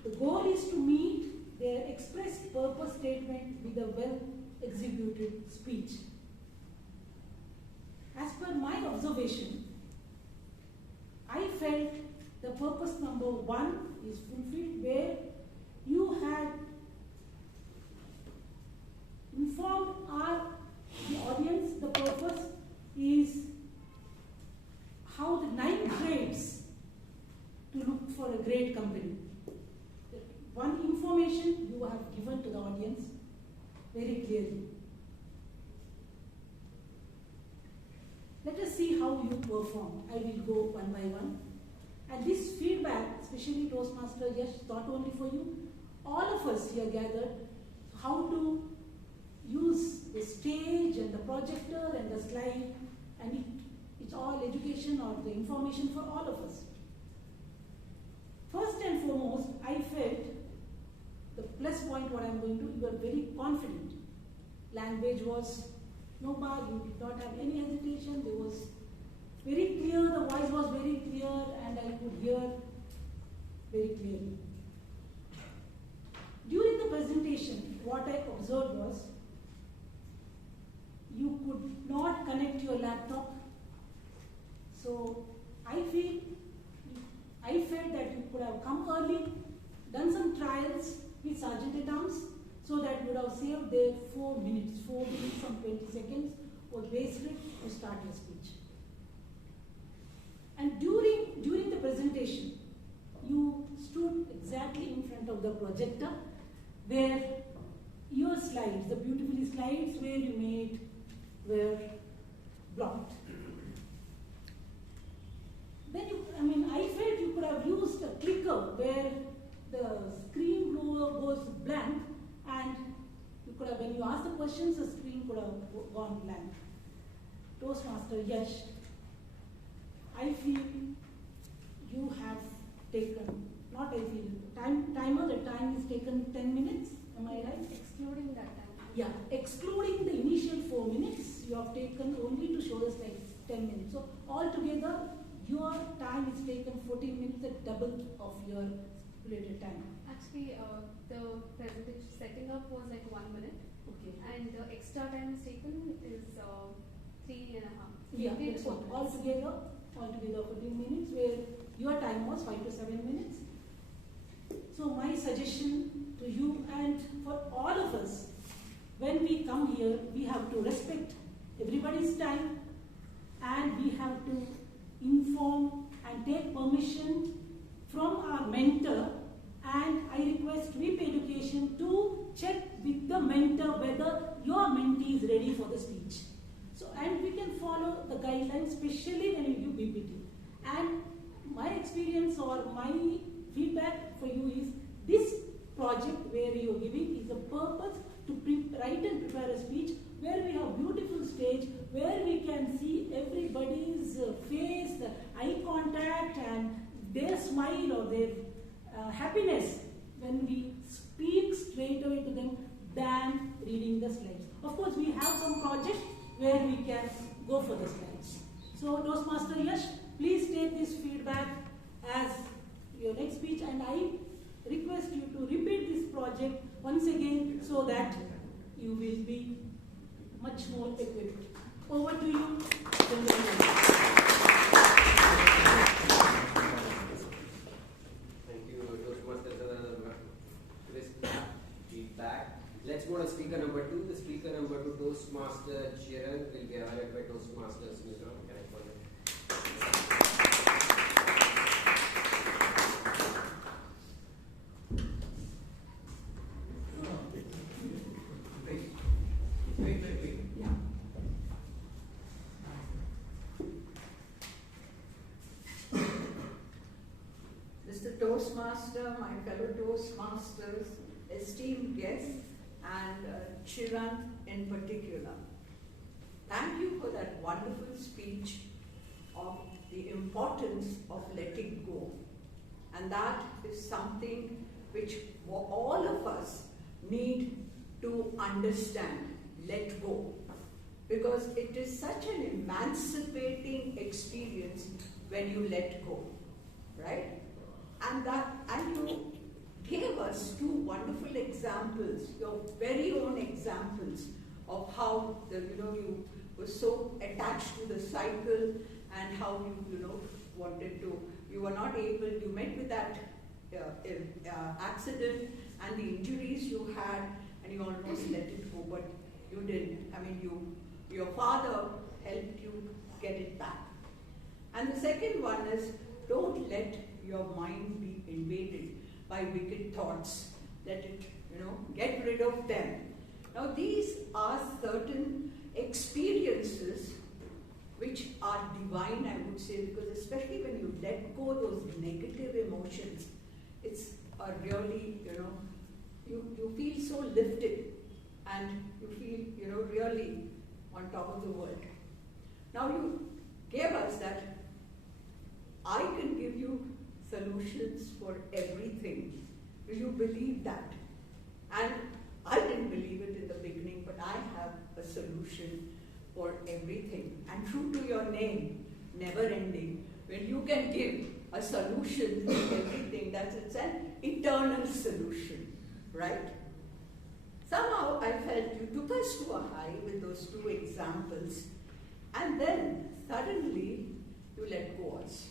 The goal is to meet their expressed purpose statement with a well executed speech. As per my observation, I felt the purpose number 1 is fulfilled, where you had informed the audience the purpose is how the 9 grades to look for a great company. One information you have given to the audience very clearly. Let us see how you perform. I will go one by one. And this feedback, especially Toastmaster Yash, not only for you, all of us here gathered, how to use the stage and the projector and the slide, and it's all education or the information for all of us. First and foremost, I felt the plus point what I'm going to, you were very confident. Language was no bad, you did not have any hesitation, there was very clear, the voice was very clear, and I could hear very clearly. During the presentation, what I observed was, you could not connect your laptop. So I felt that you could have come early, done some trials with Sergeant at Arms, so that you would have saved their 4 minutes and 20 seconds, or wasted to start your speech. And during the presentation, you stood exactly in front of the projector, where your slides, the beautiful slides where you made, were blocked. Then I felt you could have used a clicker where the screen goes blank, and you could have, when you ask the questions, the screen could have gone blank. Toastmaster Yash, I feel you have taken, not I feel, timer, the time is taken 10 minutes, am I right? Excluding that time. Yeah, excluding the initial 4 minutes, you have taken only to show the slides 10 minutes. So altogether, your time is taken 14 minutes, at double of your stipulated time. Actually, the presentation setting up was like 1 minute. Okay. And the extra time is taken is 3.5. Yeah, that's what. Altogether 14 minutes, where your time was 5 to 7 minutes. So my suggestion to you and for all of us, when we come here, we have to respect everybody's time, and we have to inform and take permission from our mentor, and I request VIP Education to check with the mentor whether your mentee is ready for the speech. So, and we can follow the guidelines, especially when you do BPT. And my experience or my feedback for you is, this project where you are giving is a purpose to write and prepare a speech where we have beautiful stage, where we can see everybody's face, the eye contact, and their smile or their happiness when we speak straight away to them than reading the slides. Of course, we have some projects where we can go for the slides. So Toastmaster Yash, please take this feedback as your next speech, and I request you to repeat this project once again so that you will be much more equipped. Over to you, Thank you, Toastmasters. Crisp feedback. Let's go to speaker number 2. The speaker number 2, Toastmaster Chiran, will be evaluated by Toastmasters. Mr. Can I call it? Mr. Toastmaster, my fellow Toastmasters, esteemed guests, and Chiran in particular. Thank you for that wonderful speech of the importance of letting go. And that is something which all of us need to understand, let go. Because it is such an emancipating experience when you let go, right? And you gave us 2 wonderful examples, your very own examples of how you were so attached to the cycle and how you wanted to, you were not able, you met with that accident and the injuries you had, and you almost let it go, but you didn't. I mean, your father helped you get it back. And the second one is, don't let your mind be invaded by wicked thoughts. Let it, get rid of them. Now, these are certain experiences which are divine, I would say, because especially when you let go those negative emotions, it's a really, you feel so lifted and you feel, really on top of the world. Now, you gave us that I can give you solutions for everything. Do you believe that? And I didn't believe it in the beginning, but I have a solution for everything. And true to your name, never ending, when you can give a solution to everything, it's an eternal solution, right? Somehow I felt you took us to a high with those 2 examples, and then suddenly you let go us,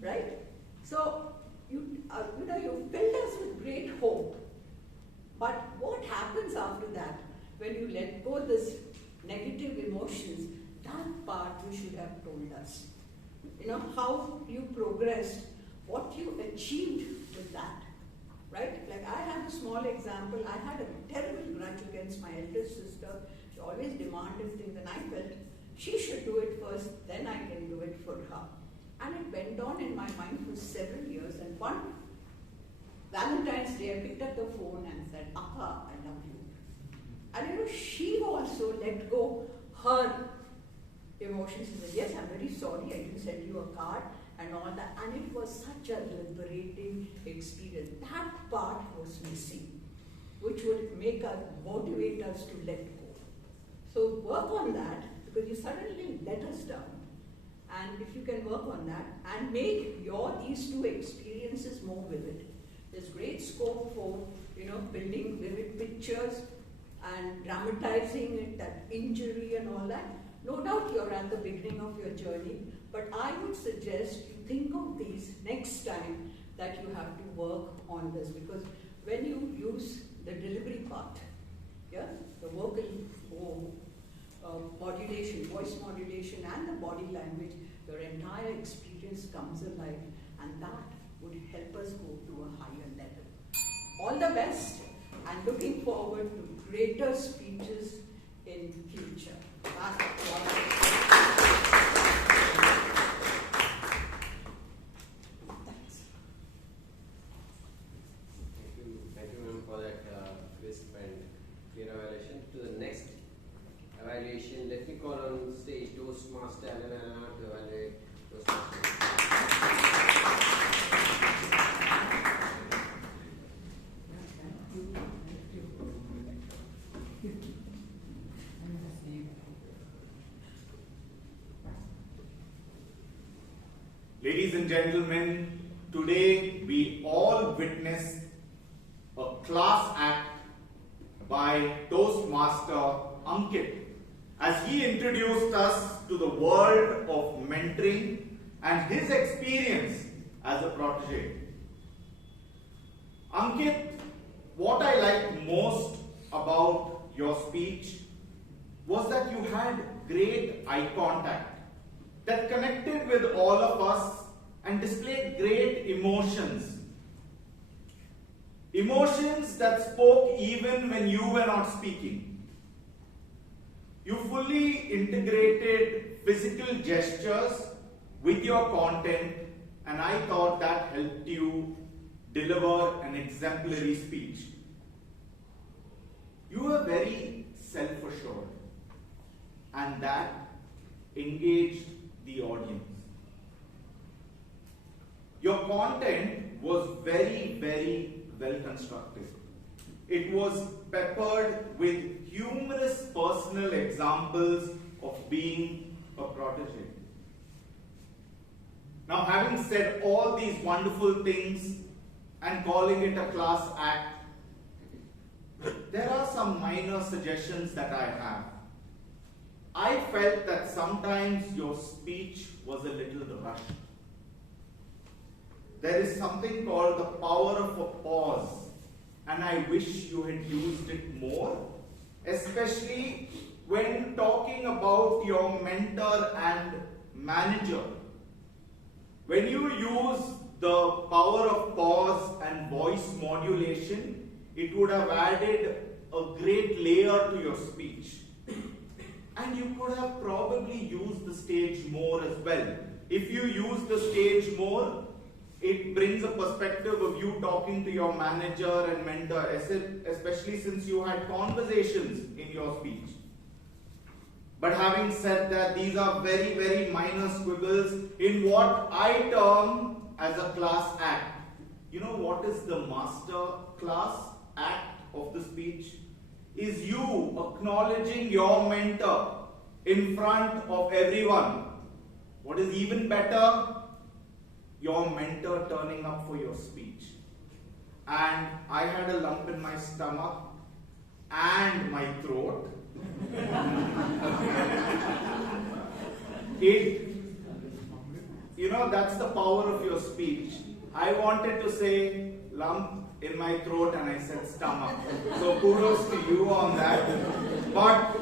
right? So you filled us with great hope. But what happens after that, when you let go this negative emotions, that part you should have told us. How you progressed, what you achieved with that, right? Like I have a small example. I had a terrible grudge against my elder sister. She always demanded things, and I felt she should do it first, then I can do it for her. And it went on in my mind for several years. And one Valentine's Day, I picked up the phone and said, Appa, I love you. And she also let go her emotions. She said, yes, I'm very sorry, I didn't send you a card and all that. And it was such a liberating experience. That part was missing, which would make us, motivate us to let go. So work on that, because you suddenly let us down. And if you can work on that and make these 2 experiences more vivid. There's great scope for, building vivid pictures and dramatizing it, that injury and all that. No doubt you're at the beginning of your journey, but I would suggest you think of these next time that you have to work on this, because when you use the delivery part, the vocal modulation, voice modulation and the body language, your entire experience comes alive, and that would help us go to a higher level. All the best, and looking forward to greater speeches in future. Thank you, ma'am, for that crisp and clear evaluation. To the next evaluation, let me call on stage Toastmaster Evaluator to evaluate Toastmaster. Ladies and gentlemen, today we all witnessed a class act by Toastmaster Ankit as he introduced us to the world of mentoring and his experience as a protege. Ankit, what I liked most about your speech was that you had great eye contact that connected with all of us and displayed great emotions. Emotions that spoke even when you were not speaking. You fully integrated physical gestures with your content, and I thought that helped you deliver an exemplary speech. You were very self-assured, and that engaged the audience. Your content was very, very well constructed. It was peppered with humorous personal examples of being a protege. Now, having said all these wonderful things and calling it a class act, there are some minor suggestions that I have. I felt that sometimes your speech was a little rushed. There is something called the power of a pause, and I wish you had used it more, especially when talking about your mentor and manager. When you use the power of pause and voice modulation, it would have added a great layer to your speech. And you could have probably used the stage more as well. If you use the stage more, it brings a perspective of you talking to your manager and mentor, especially since you had conversations in your speech. But having said that, these are very, very minor squibbles in what I term as a class act. You know what is the master class act of the speech? Is you acknowledging your mentor in front of everyone. What is even better? Your mentor turning up for your speech. And I had a lump in my stomach and my throat. That's the power of your speech. I wanted to say lump in my throat and I said stomach. So kudos to you on that. But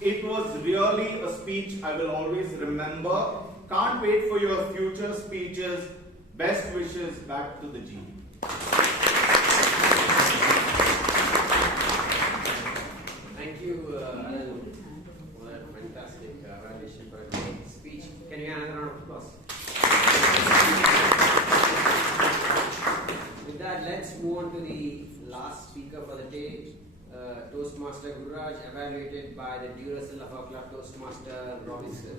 it was really a speech I will always remember. Can't wait for your future speeches. Best wishes back to the G. Thank you, Alan, for that fantastic evaluation for a great speech. Can you have another round of applause? With that, let's move on to the last speaker for the day, Toastmaster Gururaj, evaluated by the Duracell of our club, Toastmaster Robinson.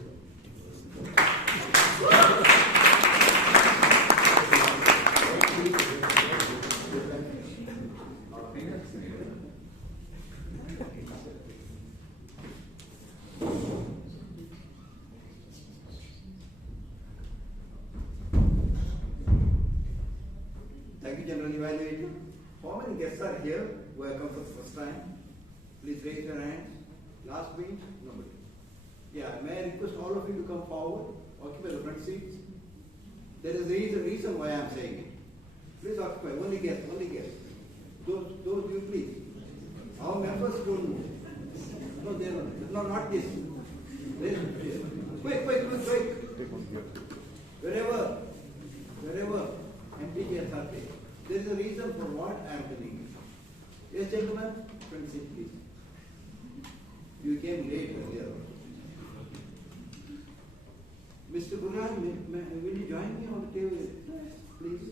Thank you, General Evaluator. How many guests are here who have come for the first time? Please raise your hands. Last week, nobody. Yeah, may I request all of you to come forward, occupy the front seats? There is a reason why I am saying it. Please occupy, only guests. Those you please. Our members don't move. No, they don't. No, not this. Quick. Wherever empty guests are there. There is a reason for what I am telling you. Yes, gentlemen, front seat please. You came late earlier. Mr. Gururaj, will you join me on the table, please?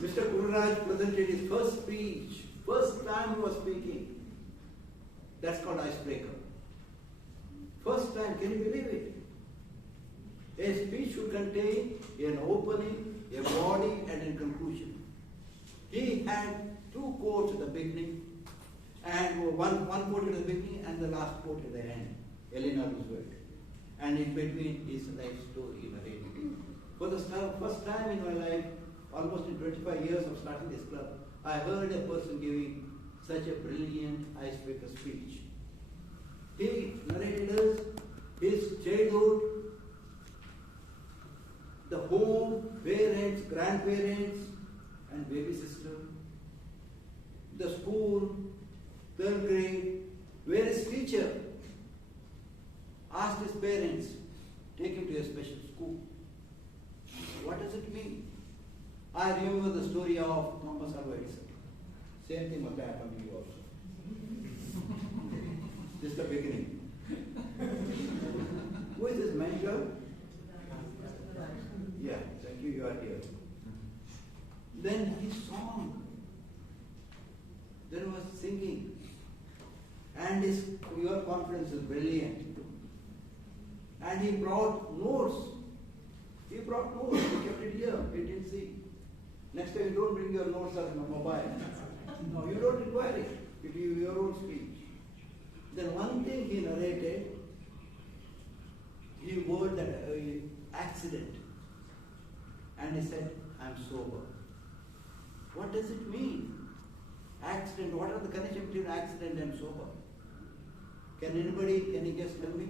Mr. Gururaj presented his first speech, first time he was speaking. That's called Icebreaker. First time, can you believe it? A speech should contain an opening, a body, and a conclusion. he had two quotes at the beginning, and one quote at the beginning and the last quote at the end, Eleanor Roosevelt. And in between is a life story narrated. For the first time in my life, almost in 25 years of starting this club, I heard a person giving such a brilliant icebreaker speech. He narrated us his childhood, the home, parents, grandparents, and baby sister, the school, third grade, where his teacher asked his parents, take him to a special school. What does it mean? I remember the story of Thomas Alva Edison. Same thing must happen to you also. This is the beginning. Who is this mentor? Yeah, thank you, you are here. Then his song. Then was singing. And your confidence is brilliant. And he brought notes. He brought notes. He kept it here. He didn't see. Next time you don't bring your notes on a mobile. No, you don't require it. You give your own speech. Then one thing he narrated, he word that accident. And he said, I'm sober. What does it mean? Accident, what are the connections between accident and sober? Can you just tell me?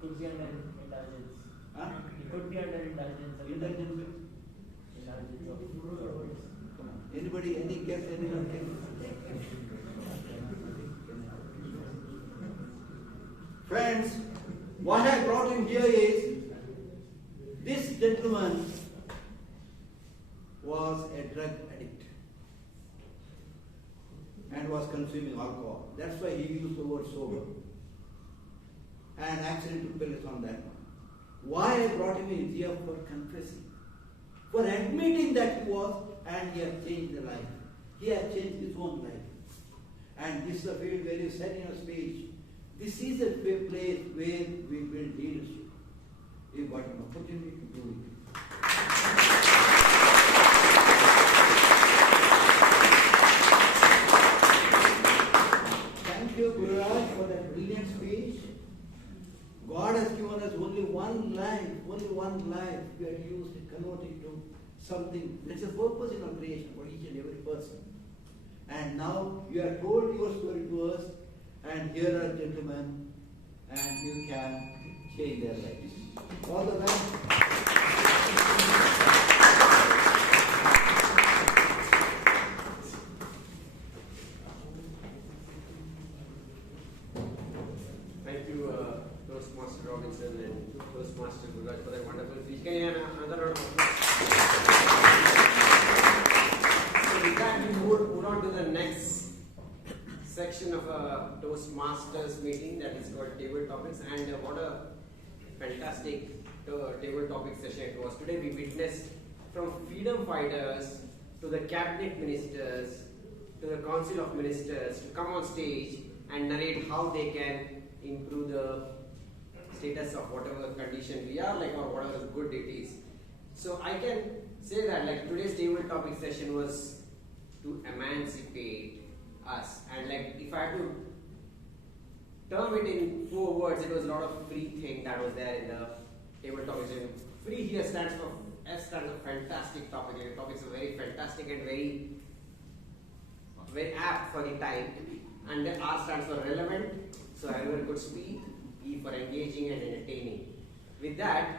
Could be under indulgence. Huh? It could be under indulgence. Indulgence. Indulgence of Come on. Anybody, any guess, anyone can? Friends, what I brought him here is, this gentleman was a drug addict and was consuming alcohol. That's why he used the word sober. And accident took place on that one. Why I brought him in here for confessing, for admitting that he was, and he has changed the life. He has changed his own life. And this is the field where you said in your speech, this is a place where we build leadership. You got an opportunity to do it. Thank you, Guru Raj, for that brilliant speech. God has given us only one life. We have used it, converted it to something. That's a purpose in our creation for each and every person. And now you have told your story to us, and here are gentlemen, and you can change their lives. All the best. Thank you, Toastmaster Robinson and Toastmaster Guraj for that wonderful speech. Can you have another round of applause? So with that, we move on to the next section of a Toastmasters meeting that is called Table Topics. And what a fantastic table topic session it was. Today we witnessed from freedom fighters to the cabinet ministers to the council of ministers to come on stage and narrate how they can improve the status of whatever condition we are like or whatever good it is. So I can say that like today's table topic session was to emancipate us, and like if I had to term it in 4 words, it was a lot of free thing that was there in the table topic session. Free here stands for F stands for fantastic topic. The topics are very fantastic and very apt for the time. And then R stands for relevant, so everyone could speak. E for engaging and entertaining. With that,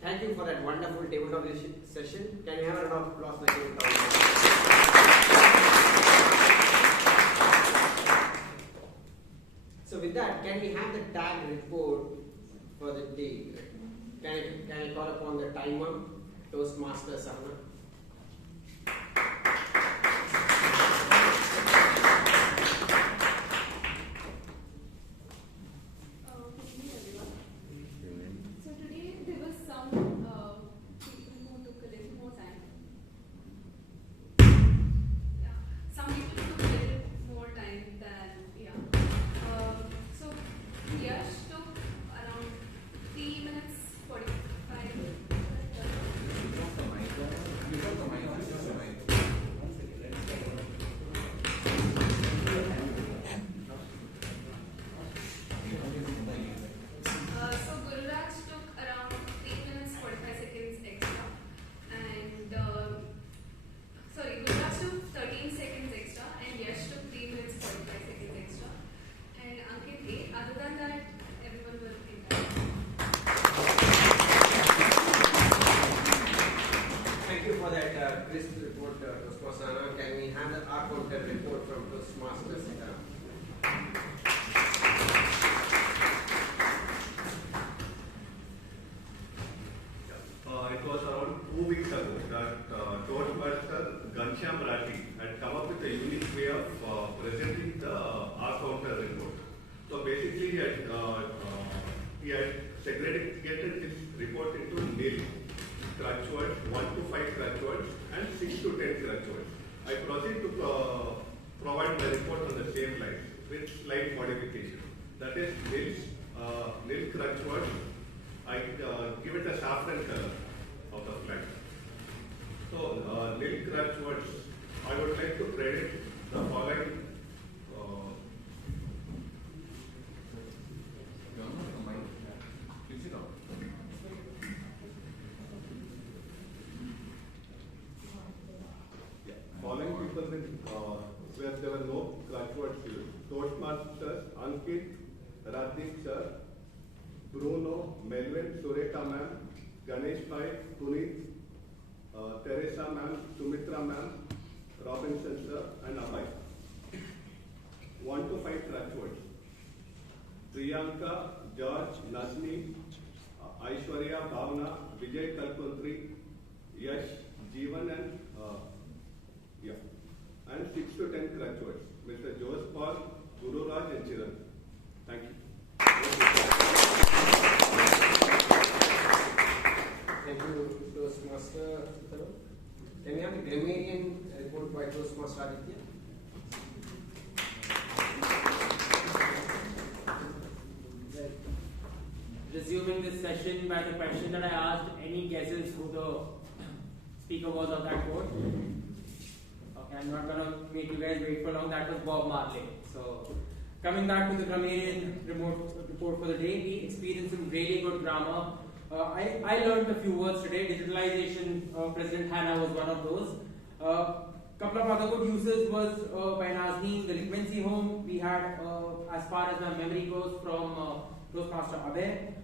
thank you for that wonderful table topic session. Can you have a round of applause for the table topic? So with that, can we have the tag report for the day? Can I call upon the timer, Toastmaster Savna? So today there was some people who took a little more time. Yeah, some people took a little more time than so Yash took around 3 minutes 45. that crisp report, Toastmaster, can we have the R-counter report from Toastmasters? It was around 2 weeks ago that Toastmaster Ghanshyam had come up with a unique way of presenting the R-counter report. So basically he had segregated his report into nil crutch words, 1 to 5 crutch words, and 6 to 10 crutch words. I proceed to provide my report on the same lines with slight modification. That is nil crutch words. I give it a saffron color of the flag. So nil crutch words. I would like to credit the following. Following people where there were no crutch words used. Toastmasters, Ankit, Radhik sir, Bruno, Melvin, Sureka ma'am, Ganesh bhai, Puneet, Teresa ma'am, Sumitra ma'am, Robinson sir, and Abhay. 1 to 5 crutch words. Priyanka, George, Nasni, Aishwarya, Bhavna, Vijay Kalpantri, Yash, Jeevan, and 6 to 10 crutch words. Mr. Jose Paul, Guru Raj, and Chiran. Thank you. Thank you, Toastmaster. Can we have the grammarian report by Toastmaster Aditya? Resuming this session by the question that I asked, any guesses who the speaker was of that quote? Okay, I'm not going to make you guys wait for long. That was Bob Marley. So, coming back to the grammarian report for the day, we experienced some really good grammar. I learned a few words today. Digitalization, President Hannah was one of those. Couple of other good uses was by Nazneen, delinquency home. We had, as far as my memory goes, from Toastmaster Abhay.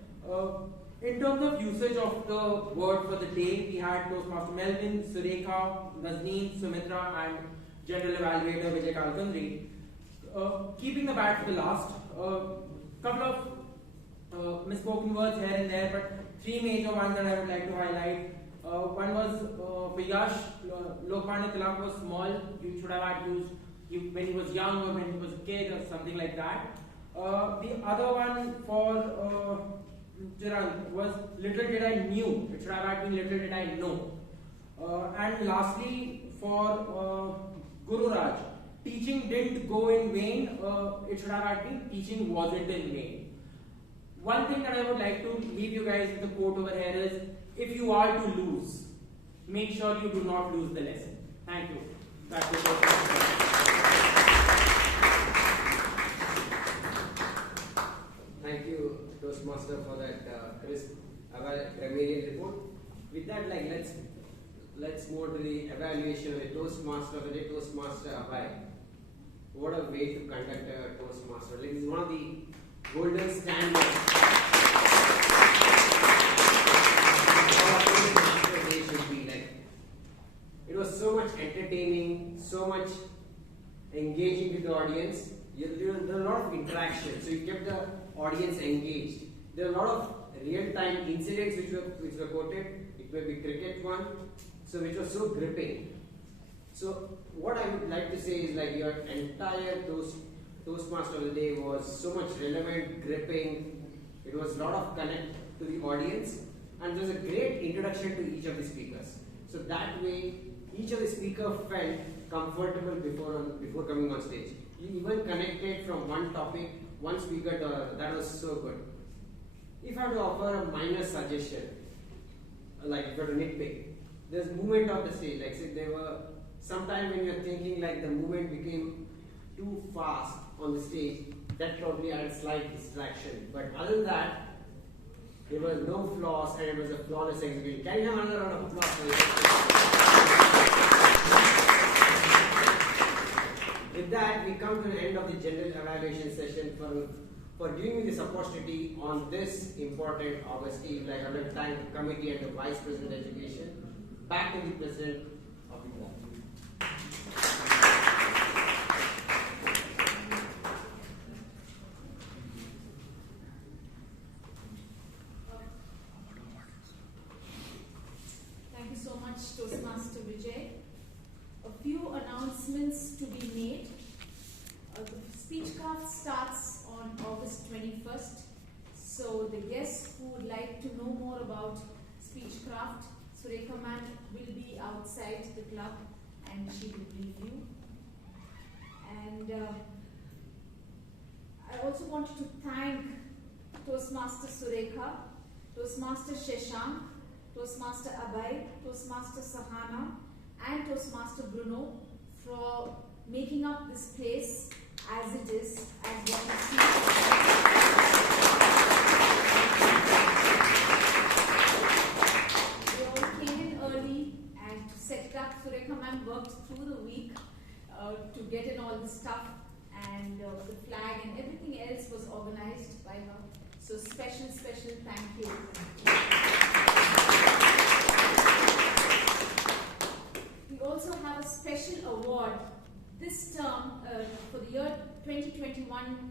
In terms of usage of the word for the day, we had Toastmaster Melvin, Surekha, Nazneen, Sumitra, and General Evaluator Vijay Kalkandri. Keeping the bad for the last, couple of misspoken words here and there, but 3 major ones that I would like to highlight. One was for Yash, Lokmanya Tilak was small. You should have had used when he was young or when he was a kid or something like that. The other one for Chiran was little did I knew. It should have had been little did I know. And lastly for Guru Raj, teaching didn't go in vain. It should have had been teaching wasn't in vain. One thing that I would like to leave you guys with a quote over here is, if you are to lose, make sure you do not lose the lesson. Thank you. Back to you. Thank you, Toastmaster, for that crisp grammarian report. With that, let's move to the evaluation of the Toastmaster of the day, Toastmaster Abhay. What a way to conduct a Toastmaster. This is one of the golden standards. It was so much entertaining, so much engaging with the audience. There were a lot of interaction, so you kept the audience engaged. There were a lot of real-time incidents which were quoted. It may be cricket one, so which was so gripping. So what I would like to say is your entire Toastmaster of the day was so much relevant, gripping. It was a lot of connect to the audience, and there was a great introduction to each of the speakers. So that way, each of the speakers felt comfortable before coming on stage. You even connected from one topic, one speaker to another. That was so good. If I have to offer a minor suggestion, if you have to nitpick, there's movement of the stage. Say there were sometime when you're thinking the movement became too fast on the stage, that probably had a slight distraction. But other than that, there was no flaws and it was a flawless execution. Can you have another round of applause for this? With that, we come to the end of the general evaluation session for giving me this opportunity on this important August Eve, under the time committee and the Vice President Education. back to the President of the club. Thank you so much, Toastmaster Vijay. A few announcements to be made. The Speechcraft starts on August 21st. So the guests who would like to know more about Speechcraft, Surekha ma'am will be outside the club and she will brief you. And I also wanted to thank Toastmaster Surekha, Toastmaster Shashank, Toastmaster Abhay, Toastmaster Sahana, and Toastmaster Bruno for making up this place as it is, as what you see. They all came in early and to set it up. Surekha ma'am worked through the week to get in all the stuff, and the flag and everything else was organized by her. So special thank you. We also have a special award this term for the year 2021.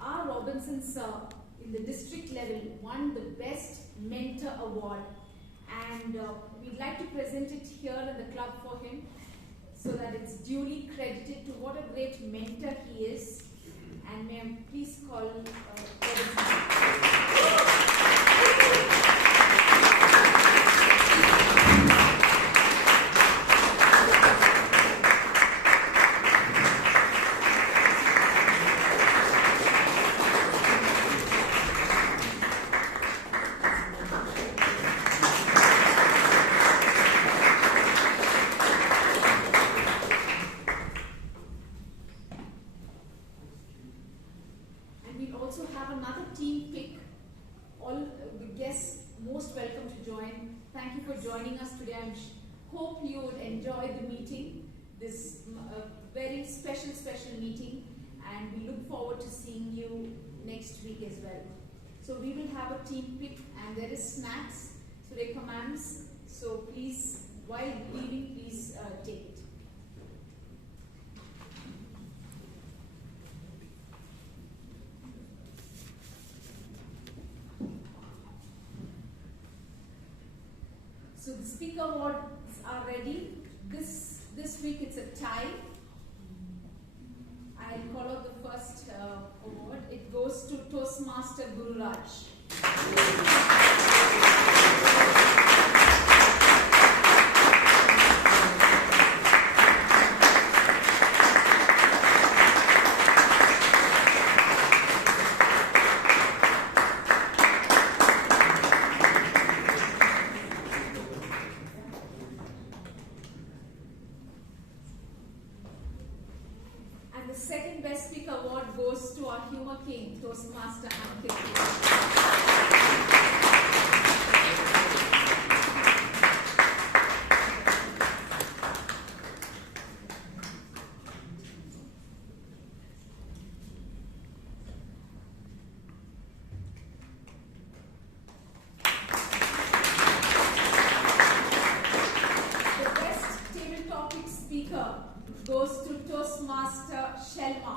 R. Robinson sir in the district level won the Best Mentor Award, and we'd like to present it here in the club for him so that it's duly credited to what a great mentor he is. And may I please call hope you would enjoy the meeting, this very special meeting, and we look forward to seeing you next week as well. So we will have a team pick and there is snacks, Surekha ma'ams, so please, while leaving, please take it. So the speaker awards are ready. This week it's a tie. I'll call out the first award. It goes to Toastmaster Guru Raj. Toastmaster Ankit. The best table topic speaker goes to Toastmaster Shelma.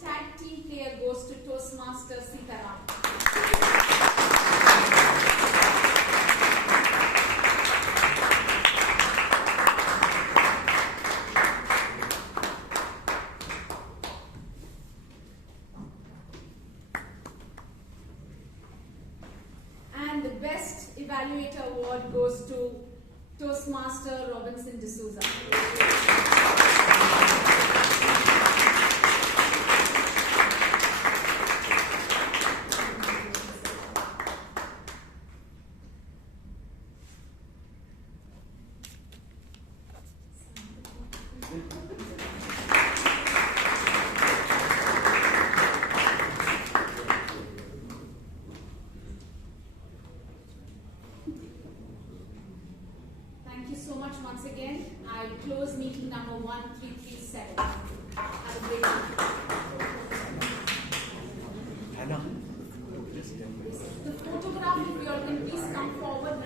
Tag team player goes to Toastmaster Sitaram. And the best award goes to Toastmaster Robinson D'Souza. Thank you so much once again. I close meeting number 1337. Have a great day. Hannah. The photograph, if you all can please come forward.